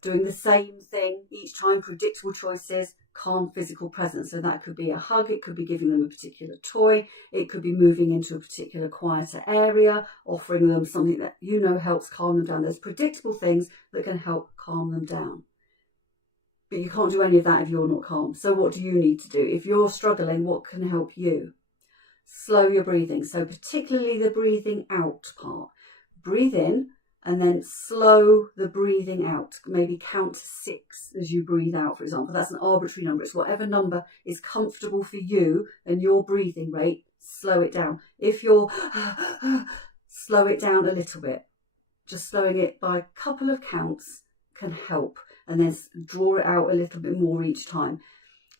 doing the same thing each time, predictable choices, calm physical presence. So that could be a hug, it could be giving them a particular toy, it could be moving into a particular quieter area, offering them something that you know helps calm them down. There's predictable things that can help calm them down. But you can't do any of that if you're not calm. So what do you need to do? If you're struggling, what can help you? Slow your breathing. So particularly the breathing out part. Breathe in and then slow the breathing out. Maybe count to 6 as you breathe out, for example. That's an arbitrary number. It's whatever number is comfortable for you and your breathing rate. Slow it down. If you're slow it down a little bit. Just slowing it by a couple of counts can help, and then draw it out a little bit more each time.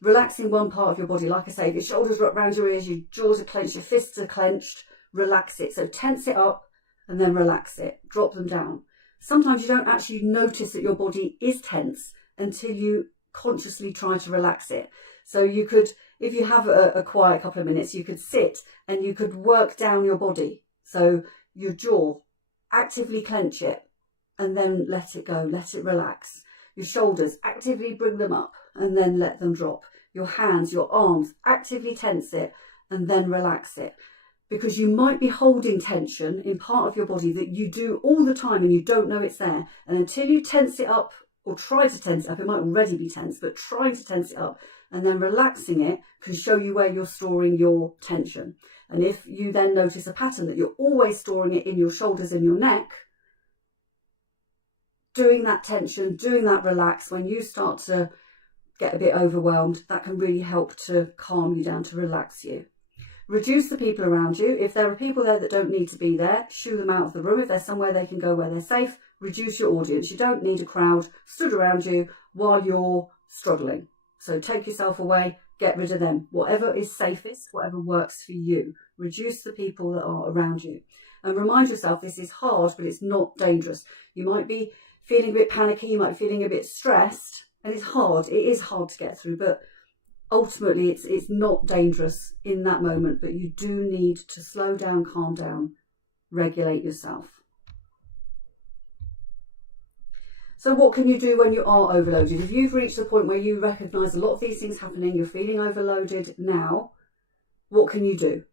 Relaxing one part of your body, like I say, if your shoulders are up around your ears, your jaws are clenched, your fists are clenched, relax it. So tense it up and then relax it, drop them down. Sometimes you don't actually notice that your body is tense until you consciously try to relax it. So you could, if you have a quiet couple of minutes, you could sit and you could work down your body. So your jaw, actively clench it and then let it go, let it relax. Your shoulders, actively bring them up and then let them drop. Your hands, your arms, actively tense it and then relax it. Because you might be holding tension in part of your body that you do all the time and you don't know it's there. And until you tense it up or try to tense it up, it might already be tense, but trying to tense it up and then relaxing it can show you where you're storing your tension. And if you then notice a pattern that you're always storing it in your shoulders and your neck, doing that tension, doing that relax, when you start to get a bit overwhelmed, that can really help to calm you down, to relax you. Reduce the people around you. If there are people there that don't need to be there, shoo them out of the room. If there's somewhere they can go where they're safe, reduce your audience. You don't need a crowd stood around you while you're struggling. So take yourself away, get rid of them. Whatever is safest, whatever works for you. Reduce the people that are around you. And remind yourself this is hard, but it's not dangerous. You might be feeling a bit panicky, you might be feeling a bit stressed, and it's hard. It is hard to get through, but ultimately it's not dangerous in that moment. But you do need to slow down, calm down, regulate yourself. So what can you do when you are overloaded? If you've reached the point where you recognise a lot of these things happening, you're feeling overloaded now, what can you do?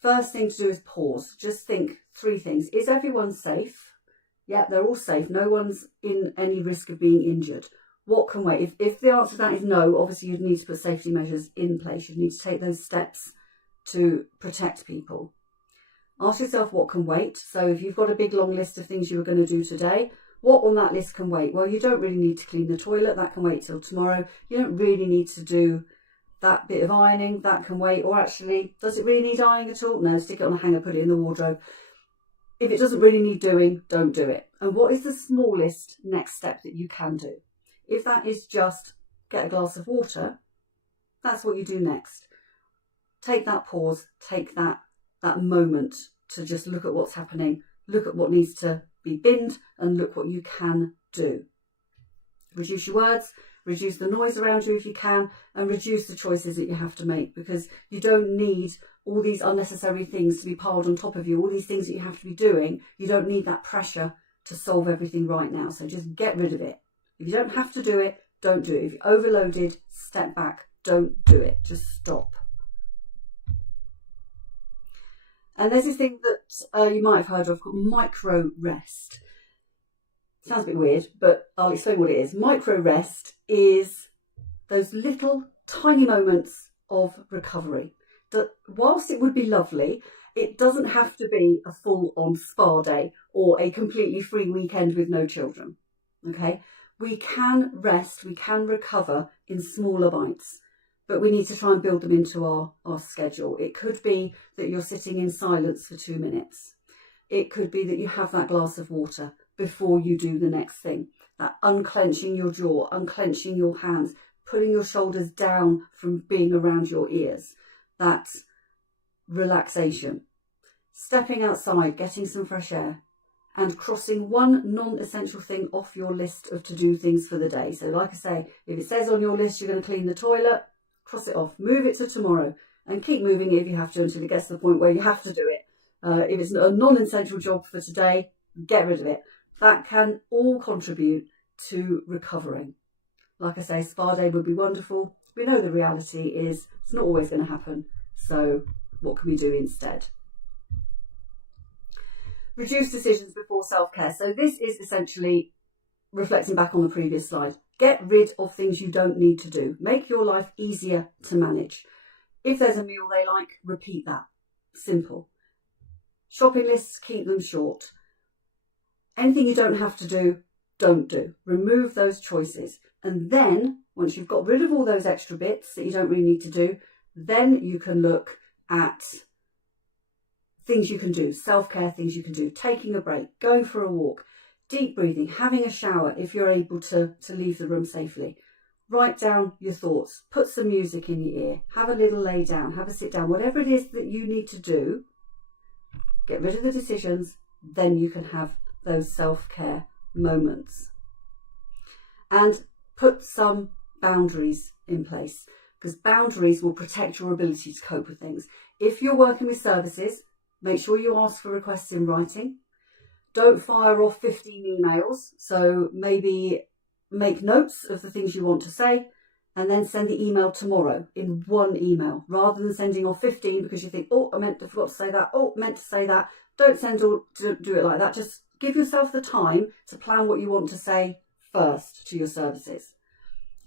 First thing to do is pause. Just think 3 things. Is everyone safe? Yeah, they're all safe. No one's in any risk of being injured. What can wait? If the answer to that is no, obviously you'd need to put safety measures in place. You'd need to take those steps to protect people. Ask yourself what can wait. So if you've got a big long list of things you were going to do today, what on that list can wait? Well, you don't really need to clean the toilet. That can wait till tomorrow. You don't really need to do that bit of ironing. That can wait. Or actually, does it really need ironing at all? No, stick it on a hanger, put it in the wardrobe. If it doesn't really need doing, don't do it. And what is the smallest next step that you can do? If that is just get a glass of water, that's what you do next. Take that pause, take that moment to just look at what's happening, look at what needs to be binned, and look what you can do. Reduce your words, reduce the noise around you if you can, and reduce the choices that you have to make, because you don't need all these unnecessary things to be piled on top of you, all these things that you have to be doing. You don't need that pressure to solve everything right now. So just get rid of it. If you don't have to do it, don't do it. If you're overloaded, step back. Don't do it. Just stop. And there's this thing that you might have heard of called micro rest. Sounds a bit weird, but I'll explain what it is. Micro rest is those little tiny moments of recovery. That whilst it would be lovely, it doesn't have to be a full-on spa day or a completely free weekend with no children. Okay? We can rest, we can recover in smaller bites, but we need to try and build them into our schedule. It could be that you're sitting in silence for 2 minutes. It could be that you have that glass of water before you do the next thing. That unclenching your jaw, unclenching your hands, putting your shoulders down from being around your ears. That relaxation. Stepping outside, getting some fresh air, and crossing one non-essential thing off your list of to-do things for the day. So like I say, if it says on your list you're going to clean the toilet, cross it off, move it to tomorrow, and keep moving it if you have to until it gets to the point where you have to do it. If it's a non-essential job for today, get rid of it. That can all contribute to recovering. Like I say, spa day would be wonderful. We know the reality is it's not always going to happen. So what can we do instead? Reduce decisions before self-care. So this is essentially reflecting back on the previous slide. Get rid of things you don't need to do. Make your life easier to manage. If there's a meal they like, repeat that. Simple. Shopping lists, keep them short. Anything you don't have to do, don't do. Remove those choices. And then, once you've got rid of all those extra bits that you don't really need to do, then you can look at things you can do, self-care things you can do, taking a break, going for a walk, deep breathing, having a shower if you're able to leave the room safely. Write down your thoughts, put some music in your ear, have a little lay down, have a sit down, whatever it is that you need to do, get rid of the decisions, then you can have those self-care moments. And put some boundaries in place, because boundaries will protect your ability to cope with things. If you're working with services, make sure you ask for requests in writing. Don't fire off 15 emails. So maybe make notes of the things you want to say and then send the email tomorrow in one email, rather than sending off 15 because you think, oh, forgot to say that. Oh, meant to say that. Don't do it like that. Just give yourself the time to plan what you want to say first to your services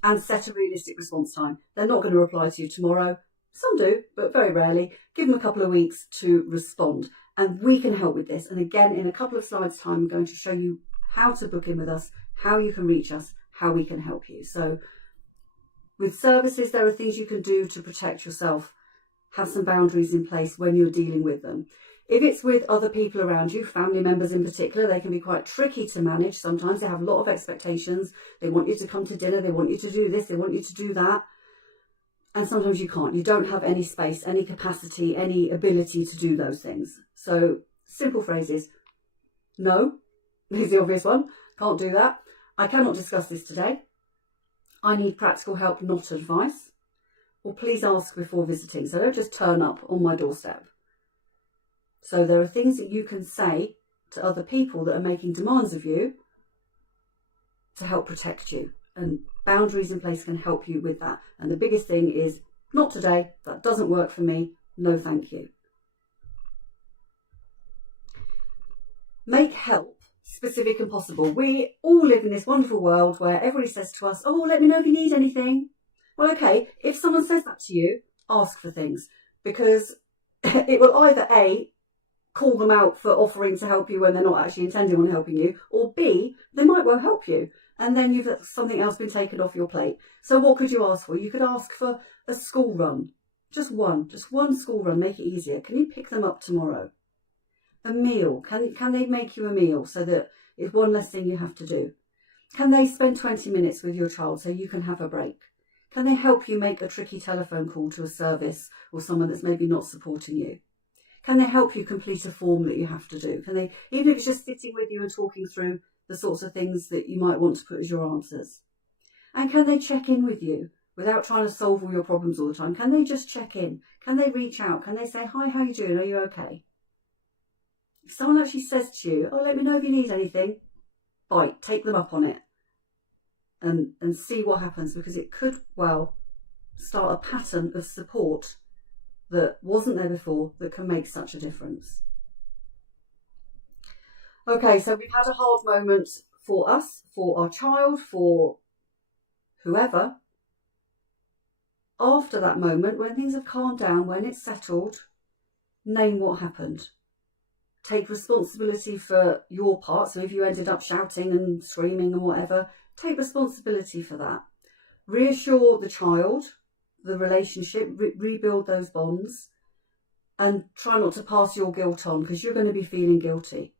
and set a realistic response time. They're not going to reply to you tomorrow. Some do, but very rarely. Give them a couple of weeks to respond. And we can help with this. And again, in a couple of slides' time, I'm going to show you how to book in with us, how you can reach us, how we can help you. So with services, there are things you can do to protect yourself. Have some boundaries in place when you're dealing with them. If it's with other people around you, family members in particular, they can be quite tricky to manage. Sometimes they have a lot of expectations. They want you to come to dinner. They want you to do this. They want you to do that. And sometimes you can't. You don't have any space, any capacity, any ability to do those things. So Simple phrases. No, is the obvious one. Can't do that. I cannot discuss this today. I need practical help, not advice. Or please ask before visiting. So don't just turn up on my doorstep. So there are things that you can say to other people that are making demands of you to help protect you. And boundaries in place can help you with that. And the biggest thing is, not today, that doesn't work for me, no thank you. Make help specific and possible. We all live in this wonderful world where everybody says to us, oh, let me know if you need anything. Well, okay, if someone says that to you, ask for things, because it will either A, call them out for offering to help you when they're not actually intending on helping you, or B, they might well help you, and then you've something else been taken off your plate. So what could you ask for? You could ask for a school run, just one school run, make it easier. Can you pick them up tomorrow? A meal, can they make you a meal so that it's one less thing you have to do? Can they spend 20 minutes with your child so you can have a break? Can they help you make a tricky telephone call to a service or someone that's maybe not supporting you? Can they help you complete a form that you have to do? Can they, even if it's just sitting with you and talking through the sorts of things that you might want to put as your answers? And can they check in with you without trying to solve all your problems all the time? Can they just check in? Can they reach out? Can they say, hi, how are you doing? Are you okay? If someone actually says to you, oh, let me know if you need anything, bite, take them up on it and see what happens, because it could well start a pattern of support that wasn't there before that can make such a difference. Okay, so we've had a hard moment for us, for our child, for whoever. After that moment, when things have calmed down, when it's settled, name what happened. Take responsibility for your part. So if you ended up shouting and screaming and whatever, take responsibility for that. Reassure the child, the relationship, rebuild those bonds, and try not to pass your guilt on, because you're going to be feeling guilty.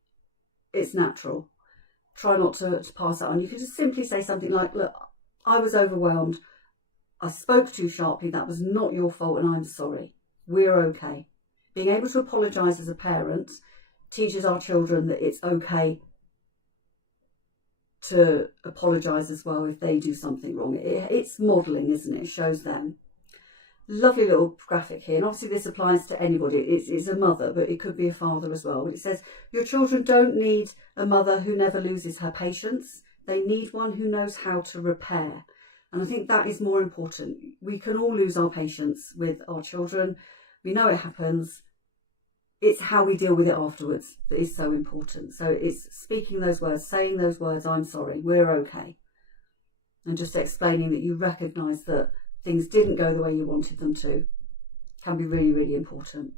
It's natural. Try not to pass that on. You can just simply say something like, look, I was overwhelmed. I spoke too sharply. That was not your fault and I'm sorry. We're okay. Being able to apologise as a parent teaches our children that it's okay to apologise as well if they do something wrong. It's modelling, isn't it? It shows them. Lovely little graphic here, and obviously this applies to anybody. It's a mother, but it could be a father as well. But it says, your children don't need a mother who never loses her patience. They need one who knows how to repair. And I think that is more important. We can all lose our patience with our children. We know it happens. It's how we deal with it afterwards that is so important. So it's speaking those words, saying those words, I'm sorry, we're okay. And just explaining that you recognise that things didn't go the way you wanted them to can be really, really important.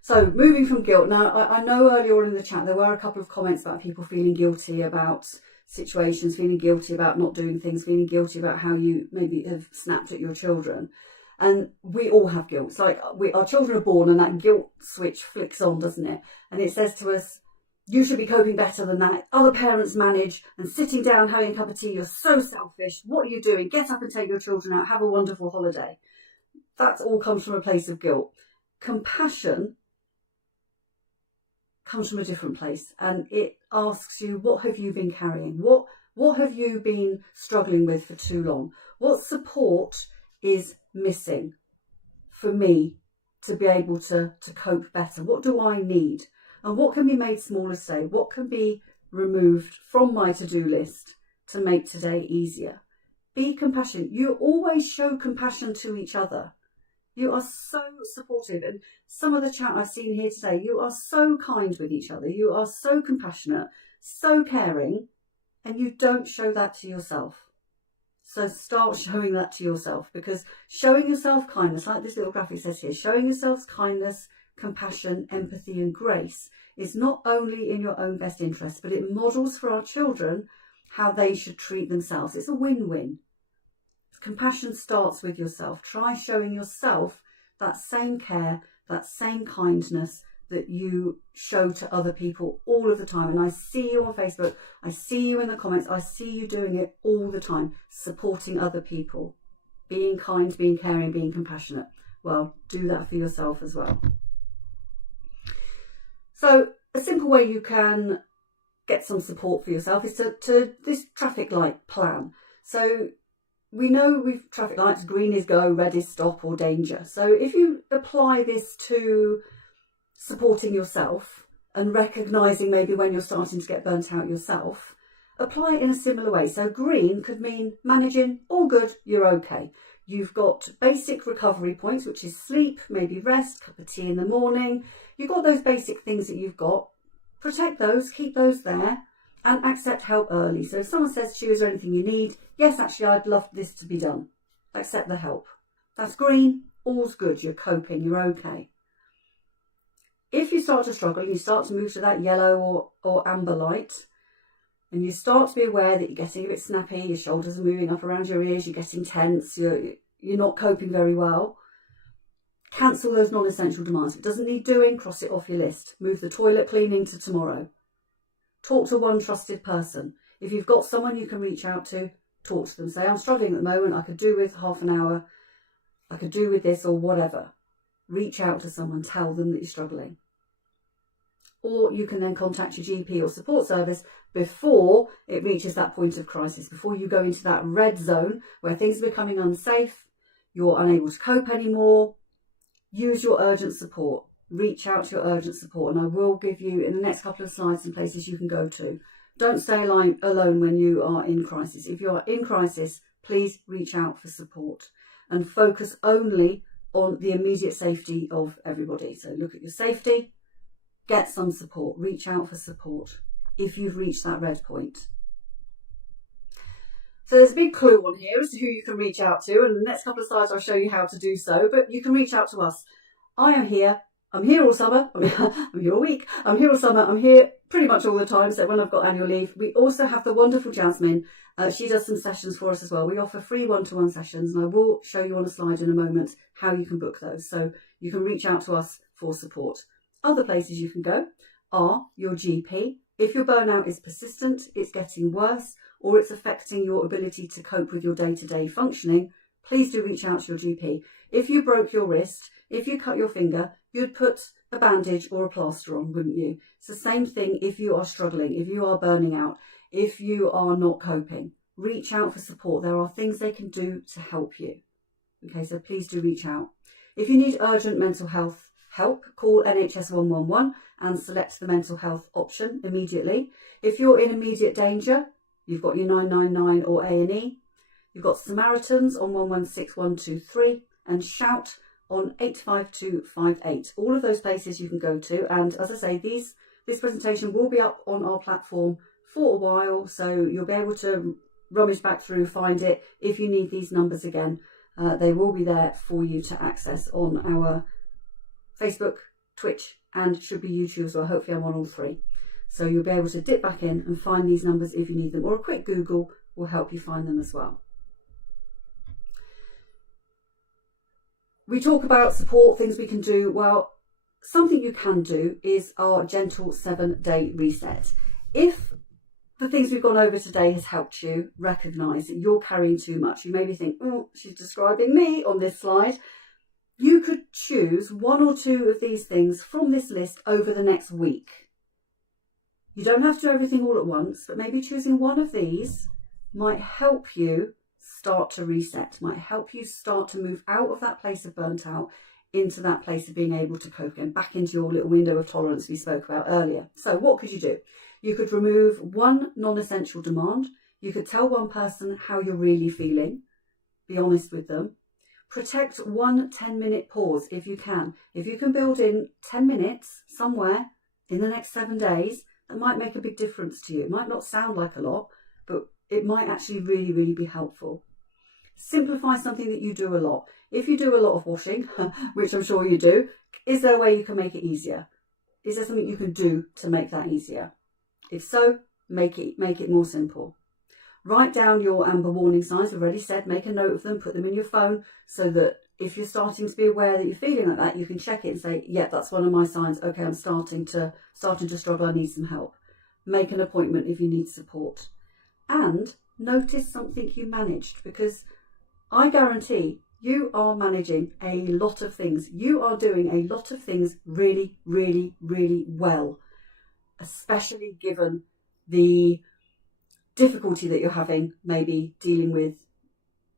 So moving from guilt. Now, I know earlier on in the chat there were a couple of comments about people feeling guilty about situations, feeling guilty about not doing things, feeling guilty about how you maybe have snapped at your children. And we all have guilt. It's like our children are born and that guilt switch flicks on, doesn't it? And it says to us, you should be coping better than that. Other parents manage, and sitting down having a cup of tea, you're so selfish. What are you doing? Get up and take your children out. Have a wonderful holiday. That all comes from a place of guilt. Compassion comes from a different place, and it asks you, what have you been carrying? What have you been struggling with for too long? What support is missing for me to be able to cope better? What do I need? And what can be made smaller today? What can be removed from my to-do list to make today easier? Be compassionate. You always show compassion to each other. You are so supportive. And some of the chat I've seen here today, you are so kind with each other. You are so compassionate, so caring, and you don't show that to yourself. So start showing that to yourself, because showing yourself kindness, like this little graphic says here, showing yourself kindness, compassion, empathy and grace is not only in your own best interest, but it models for our children how they should treat themselves. It's a win-win. Compassion starts with yourself. Try showing yourself that same care, that same kindness that you show to other people all of the time. And I see you on Facebook, I see you in the comments, I see you doing it all the time, supporting other people, being kind, being caring, being compassionate. Well, do that for yourself as well. So a simple way you can get some support for yourself is to this traffic light plan. So we know with traffic lights, green is go, red is stop or danger. So if you apply this to supporting yourself and recognising maybe when you're starting to get burnt out yourself, apply it in a similar way. So green could mean managing, all good, you're okay. You've got basic recovery points, which is sleep, maybe rest, cup of tea in the morning. You've got those basic things that you've got. Protect those, keep those there, and accept help early. So if someone says to you, is there anything you need? Yes, actually, I'd love this to be done. Accept the help. That's green, all's good, you're coping, you're okay. If you start to struggle, you start to move to that yellow or amber light, and you start to be aware that you're getting a bit snappy, your shoulders are moving up around your ears, you're getting tense, you're not coping very well, cancel those non-essential demands. If it doesn't need doing, cross it off your list. Move the toilet cleaning to tomorrow. Talk to one trusted person. If you've got someone you can reach out to, talk to them. Say, I'm struggling at the moment, I could do with half an hour, I could do with this or whatever. Reach out to someone, tell them that you're struggling. Or you can then contact your GP or support service before it reaches that point of crisis, before you go into that red zone where things are becoming unsafe, you're unable to cope anymore. Use your urgent support. Reach out to your urgent support, and I will give you in the next couple of slides some places you can go to. Don't stay alone when you are in crisis. If you are in crisis, please reach out for support and focus only on the immediate safety of everybody. So look at your safety, get some support, reach out for support if you've reached that red point. So there's a big clue on here as to who you can reach out to, and the next couple of slides I'll show you how to do so, but you can reach out to us. I am here. I'm here all summer. I'm here all week. I'm here all summer. I'm here pretty much all the time, so when I've got annual leave. We also have the wonderful Jasmine. She does some sessions for us as well. We offer free one-to-one sessions, and I will show you on a slide in a moment how you can book those. So you can reach out to us for support. Other places you can go are your GP. If your burnout is persistent, it's getting worse, or it's affecting your ability to cope with your day-to-day functioning, please do reach out to your GP. If you broke your wrist, if you cut your finger, you'd put a bandage or a plaster on, wouldn't you? It's the same thing if you are struggling, if you are burning out, if you are not coping. Reach out for support. There are things they can do to help you. Okay, so please do reach out. If you need urgent mental health help, call NHS 111 and select the mental health option immediately. If you're in immediate danger, you've got your 999 or A&E. You've got Samaritans on 116123 and Shout on 85258. All of those places you can go to. And as I say, this presentation will be up on our platform for a while, so you'll be able to rummage back through, find it. If you need these numbers again, they will be there for you to access on our Facebook, Twitch, and should be YouTube as well. Hopefully I'm on all three. So you'll be able to dip back in and find these numbers if you need them, or a quick Google will help you find them as well. We talk about support, things we can do. Well, something you can do is our gentle 7-day reset. If the things we've gone over today has helped you recognise that you're carrying too much, you maybe think, oh, she's describing me on this slide. You could choose one or two of these things from this list over the next week. You don't have to do everything all at once, but maybe choosing one of these might help you start to reset, might help you start to move out of that place of burnt out into that place of being able to cope again, back into your little window of tolerance we spoke about earlier. So what could you do? You could remove one non-essential demand. You could tell one person how you're really feeling. Be honest with them. Protect one 10-minute pause if you can. If you can build in 10 minutes somewhere in the next 7 days, that might make a big difference to you. It might not sound like a lot, but it might actually really, really be helpful. Simplify something that you do a lot. If you do a lot of washing, which I'm sure you do, is there a way you can make it easier? Is there something you can do to make that easier? If so, make it more simple. Write down your amber warning signs. I've already said, make a note of them, put them in your phone so that if you're starting to be aware that you're feeling like that, you can check it and say, yeah, that's one of my signs. Okay, I'm starting to struggle. I need some help. Make an appointment if you need support. And notice something you managed, because I guarantee You are managing a lot of things. You are doing a lot of things really, really, really well, especially given the difficulty that you're having, maybe dealing with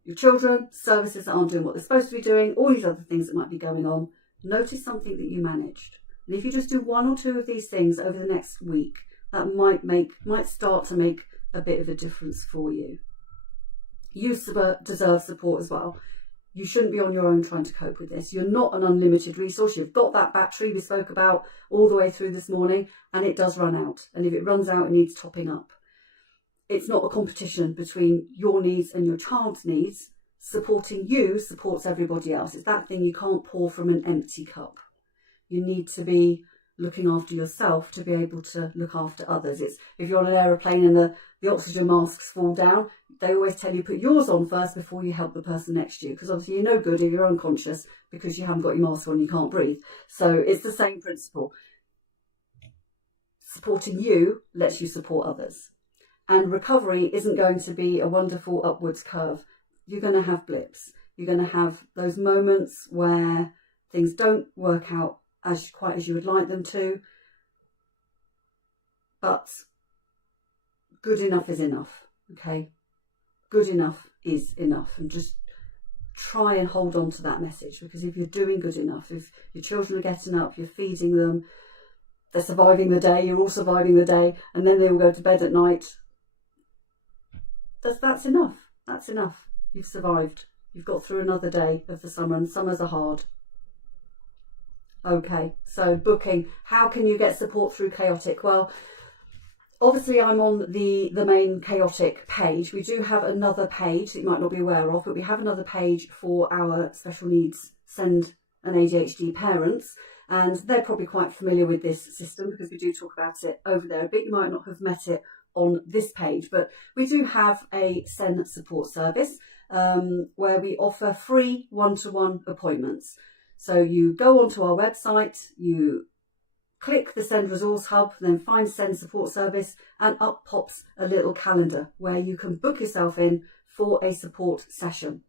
your children, services that aren't doing what they're supposed to be doing, all these other things that might be going on. Notice something that you managed. And if you just do one or two of these things over the next week, that might start to make a bit of a difference for you. You deserve support as well. You shouldn't be on your own trying to cope with this. You're not an unlimited resource. You've got that battery we spoke about all the way through this morning, and it does run out. And if it runs out, it needs topping up. It's not a competition between your needs and your child's needs. Supporting you supports everybody else. It's that thing, you can't pour from an empty cup. You need to be looking after yourself to be able to look after others. It's if you're on an aeroplane and the oxygen masks fall down, they always tell you put yours on first before you help the person next to you, because obviously you're no good if you're unconscious because you haven't got your mask on, you can't breathe. So it's the same principle. Supporting you lets you support others. And recovery isn't going to be a wonderful upwards curve. You're going to have blips. You're going to have those moments where things don't work out quite as you would like them to. But good enough is enough, okay? Good enough is enough. And just try and hold on to that message, because if you're doing good enough, if your children are getting up, you're feeding them, they're surviving the day, you're all surviving the day, and then they will go to bed at night, that's enough. That's enough. You've survived. You've got through another day of the summer, and summers are hard. Okay, so booking. How can you get support through Chaotic? Well, obviously I'm on the main Chaotic page. We do have another page that you might not be aware of, but we have another page for our special needs SEND and ADHD parents, and they're probably quite familiar with this system because we do talk about it over there a bit. You might not have met it on this page, but we do have a SEN support service where we offer free one-to-one appointments. So you go onto our website, you click the SEND Resource Hub, then find SEND Support Service, and up pops a little calendar where you can book yourself in for a support session.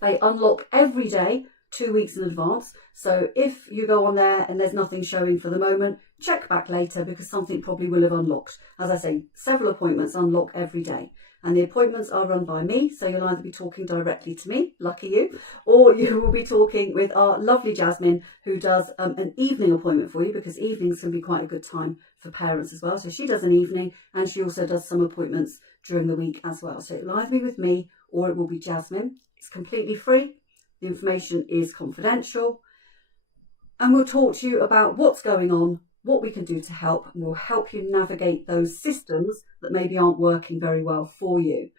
They unlock every day 2 weeks in advance. So if you go on there and there's nothing showing for the moment, check back later because something probably will have unlocked. As I say, several appointments unlock every day. And the appointments are run by me, so you'll either be talking directly to me, lucky you, or you will be talking with our lovely Jasmine, who does an evening appointment for you, because evenings can be quite a good time for parents as well. So she does an evening, and she also does some appointments during the week as well. So it'll either be with me or it will be Jasmine. It's completely free. The information is confidential. And we'll talk to you about what's going on, what we can do to help, and we'll help you navigate those systems that maybe aren't working very well for you.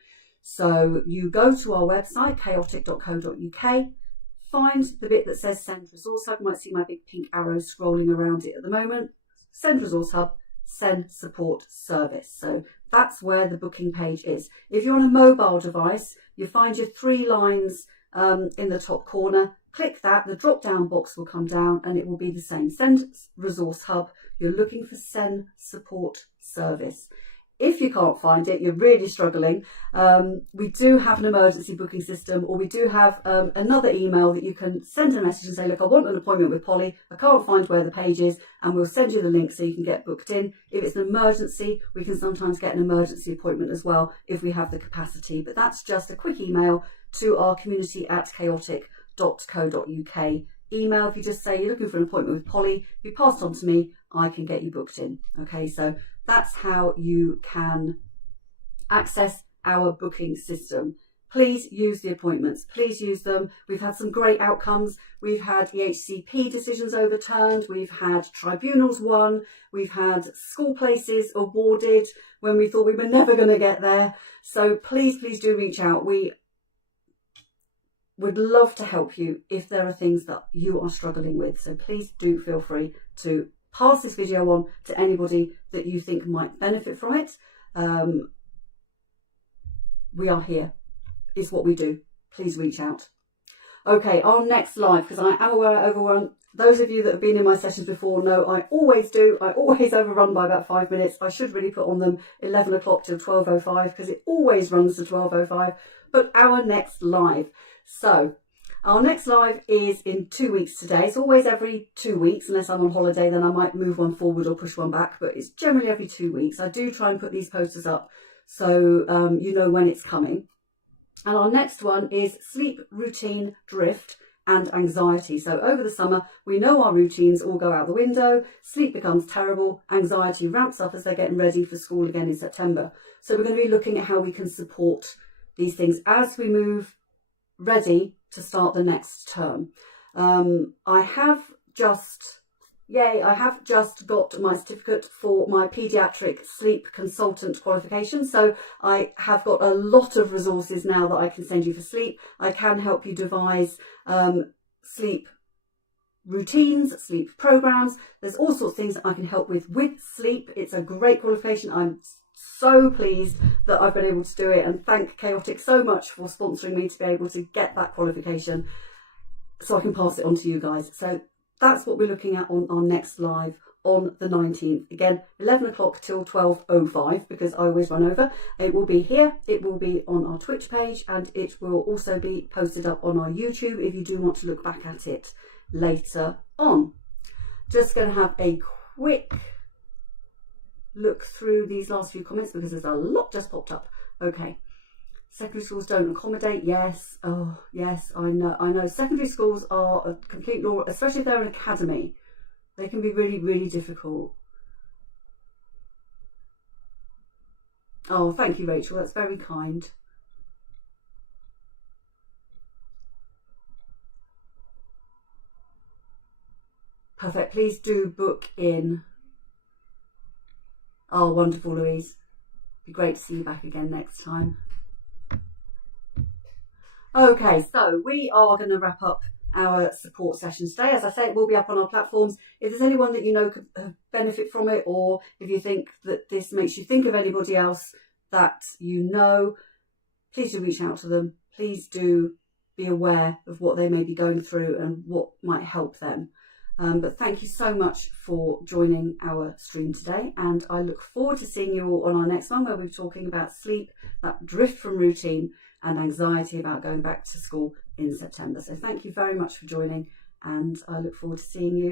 So you go to our website, chaotic.co.uk, find the bit that says SEND Resource Hub. You might see my big pink arrow scrolling around it at the moment. SEND Resource Hub, SEND Support Service. So that's where the booking page is. If you're on a mobile device, you find your 3 lines in the top corner. Click that, the drop down box will come down and it will be the same. SEND Resource Hub, you're looking for SEND Support Service. If you can't find it, you're really struggling, we do have an emergency booking system, or we do have another email that you can send a message and say, look, I want an appointment with Polly, I can't find where the page is, and we'll send you the link so you can get booked in. If it's an emergency, we can sometimes get an emergency appointment as well if we have the capacity, but that's just a quick email to our community@chaotic.co.uk email. If you just say you're looking for an appointment with Polly, be passed on to me, I can get you booked in. Okay, so that's how you can access our booking system. Please use the appointments, please use them. We've had some great outcomes. We've had EHCP decisions overturned, we've had tribunals won, we've had school places awarded when we thought we were never going to get there. So please do reach out. We would love to help you if there are things that you are struggling with. So please do feel free to pass this video on to anybody that you think might benefit from it. We are here. It's what we do. Please reach out. Okay, our next live, because I am aware I overrun. Those of you that have been in my sessions before know I always do. I always overrun by about 5 minutes. I should really put on them 11 o'clock till 12:05 because it always runs to 12:05. But our next live. So Our next live is in 2 weeks today. It's always every 2 weeks, unless I'm on holiday, then I might move one forward or push one back, but it's generally every 2 weeks. I do try and put these posters up so you know when it's coming. And our next one is sleep routine drift and anxiety. So over the summer, we know our routines all go out the window, sleep becomes terrible, anxiety ramps up as they're getting ready for school again in September. So we're going to be looking at how we can support these things as we move ready to start the next term. I have just got my certificate for my paediatric sleep consultant qualification. So I have got a lot of resources now that I can send you for sleep. I can help you devise sleep routines, sleep programs. There's all sorts of things that I can help with sleep. It's a great qualification. I'm so pleased that I've been able to do it, and thank Chaotic so much for sponsoring me to be able to get that qualification so I can pass it on to you guys. So that's what we're looking at on our next live on the 19th. Again, 11 o'clock till 12:05, because I always run over. It will be here, it will be on our Twitch page, and it will also be posted up on our YouTube if you do want to look back at it later on. Just going to have a quick look through these last few comments because there's a lot just popped up. Okay. Secondary schools don't accommodate. Yes. Oh, yes, I know. Secondary schools are a complete law, especially if they're an academy. They can be really, really difficult. Oh, thank you, Rachel. That's very kind. Perfect. Please do book in. Oh, wonderful, Louise. Be great to see you back again next time. Okay, so we are going to wrap up our support session today. As I say, it will be up on our platforms. If there's anyone that you know could benefit from it, or if you think that this makes you think of anybody else that you know, please do reach out to them. Please do be aware of what they may be going through and what might help them. But thank you so much for joining our stream today, and I look forward to seeing you all on our next one, where we're talking about sleep, that drift from routine, and anxiety about going back to school in September. So thank you very much for joining, and I look forward to seeing you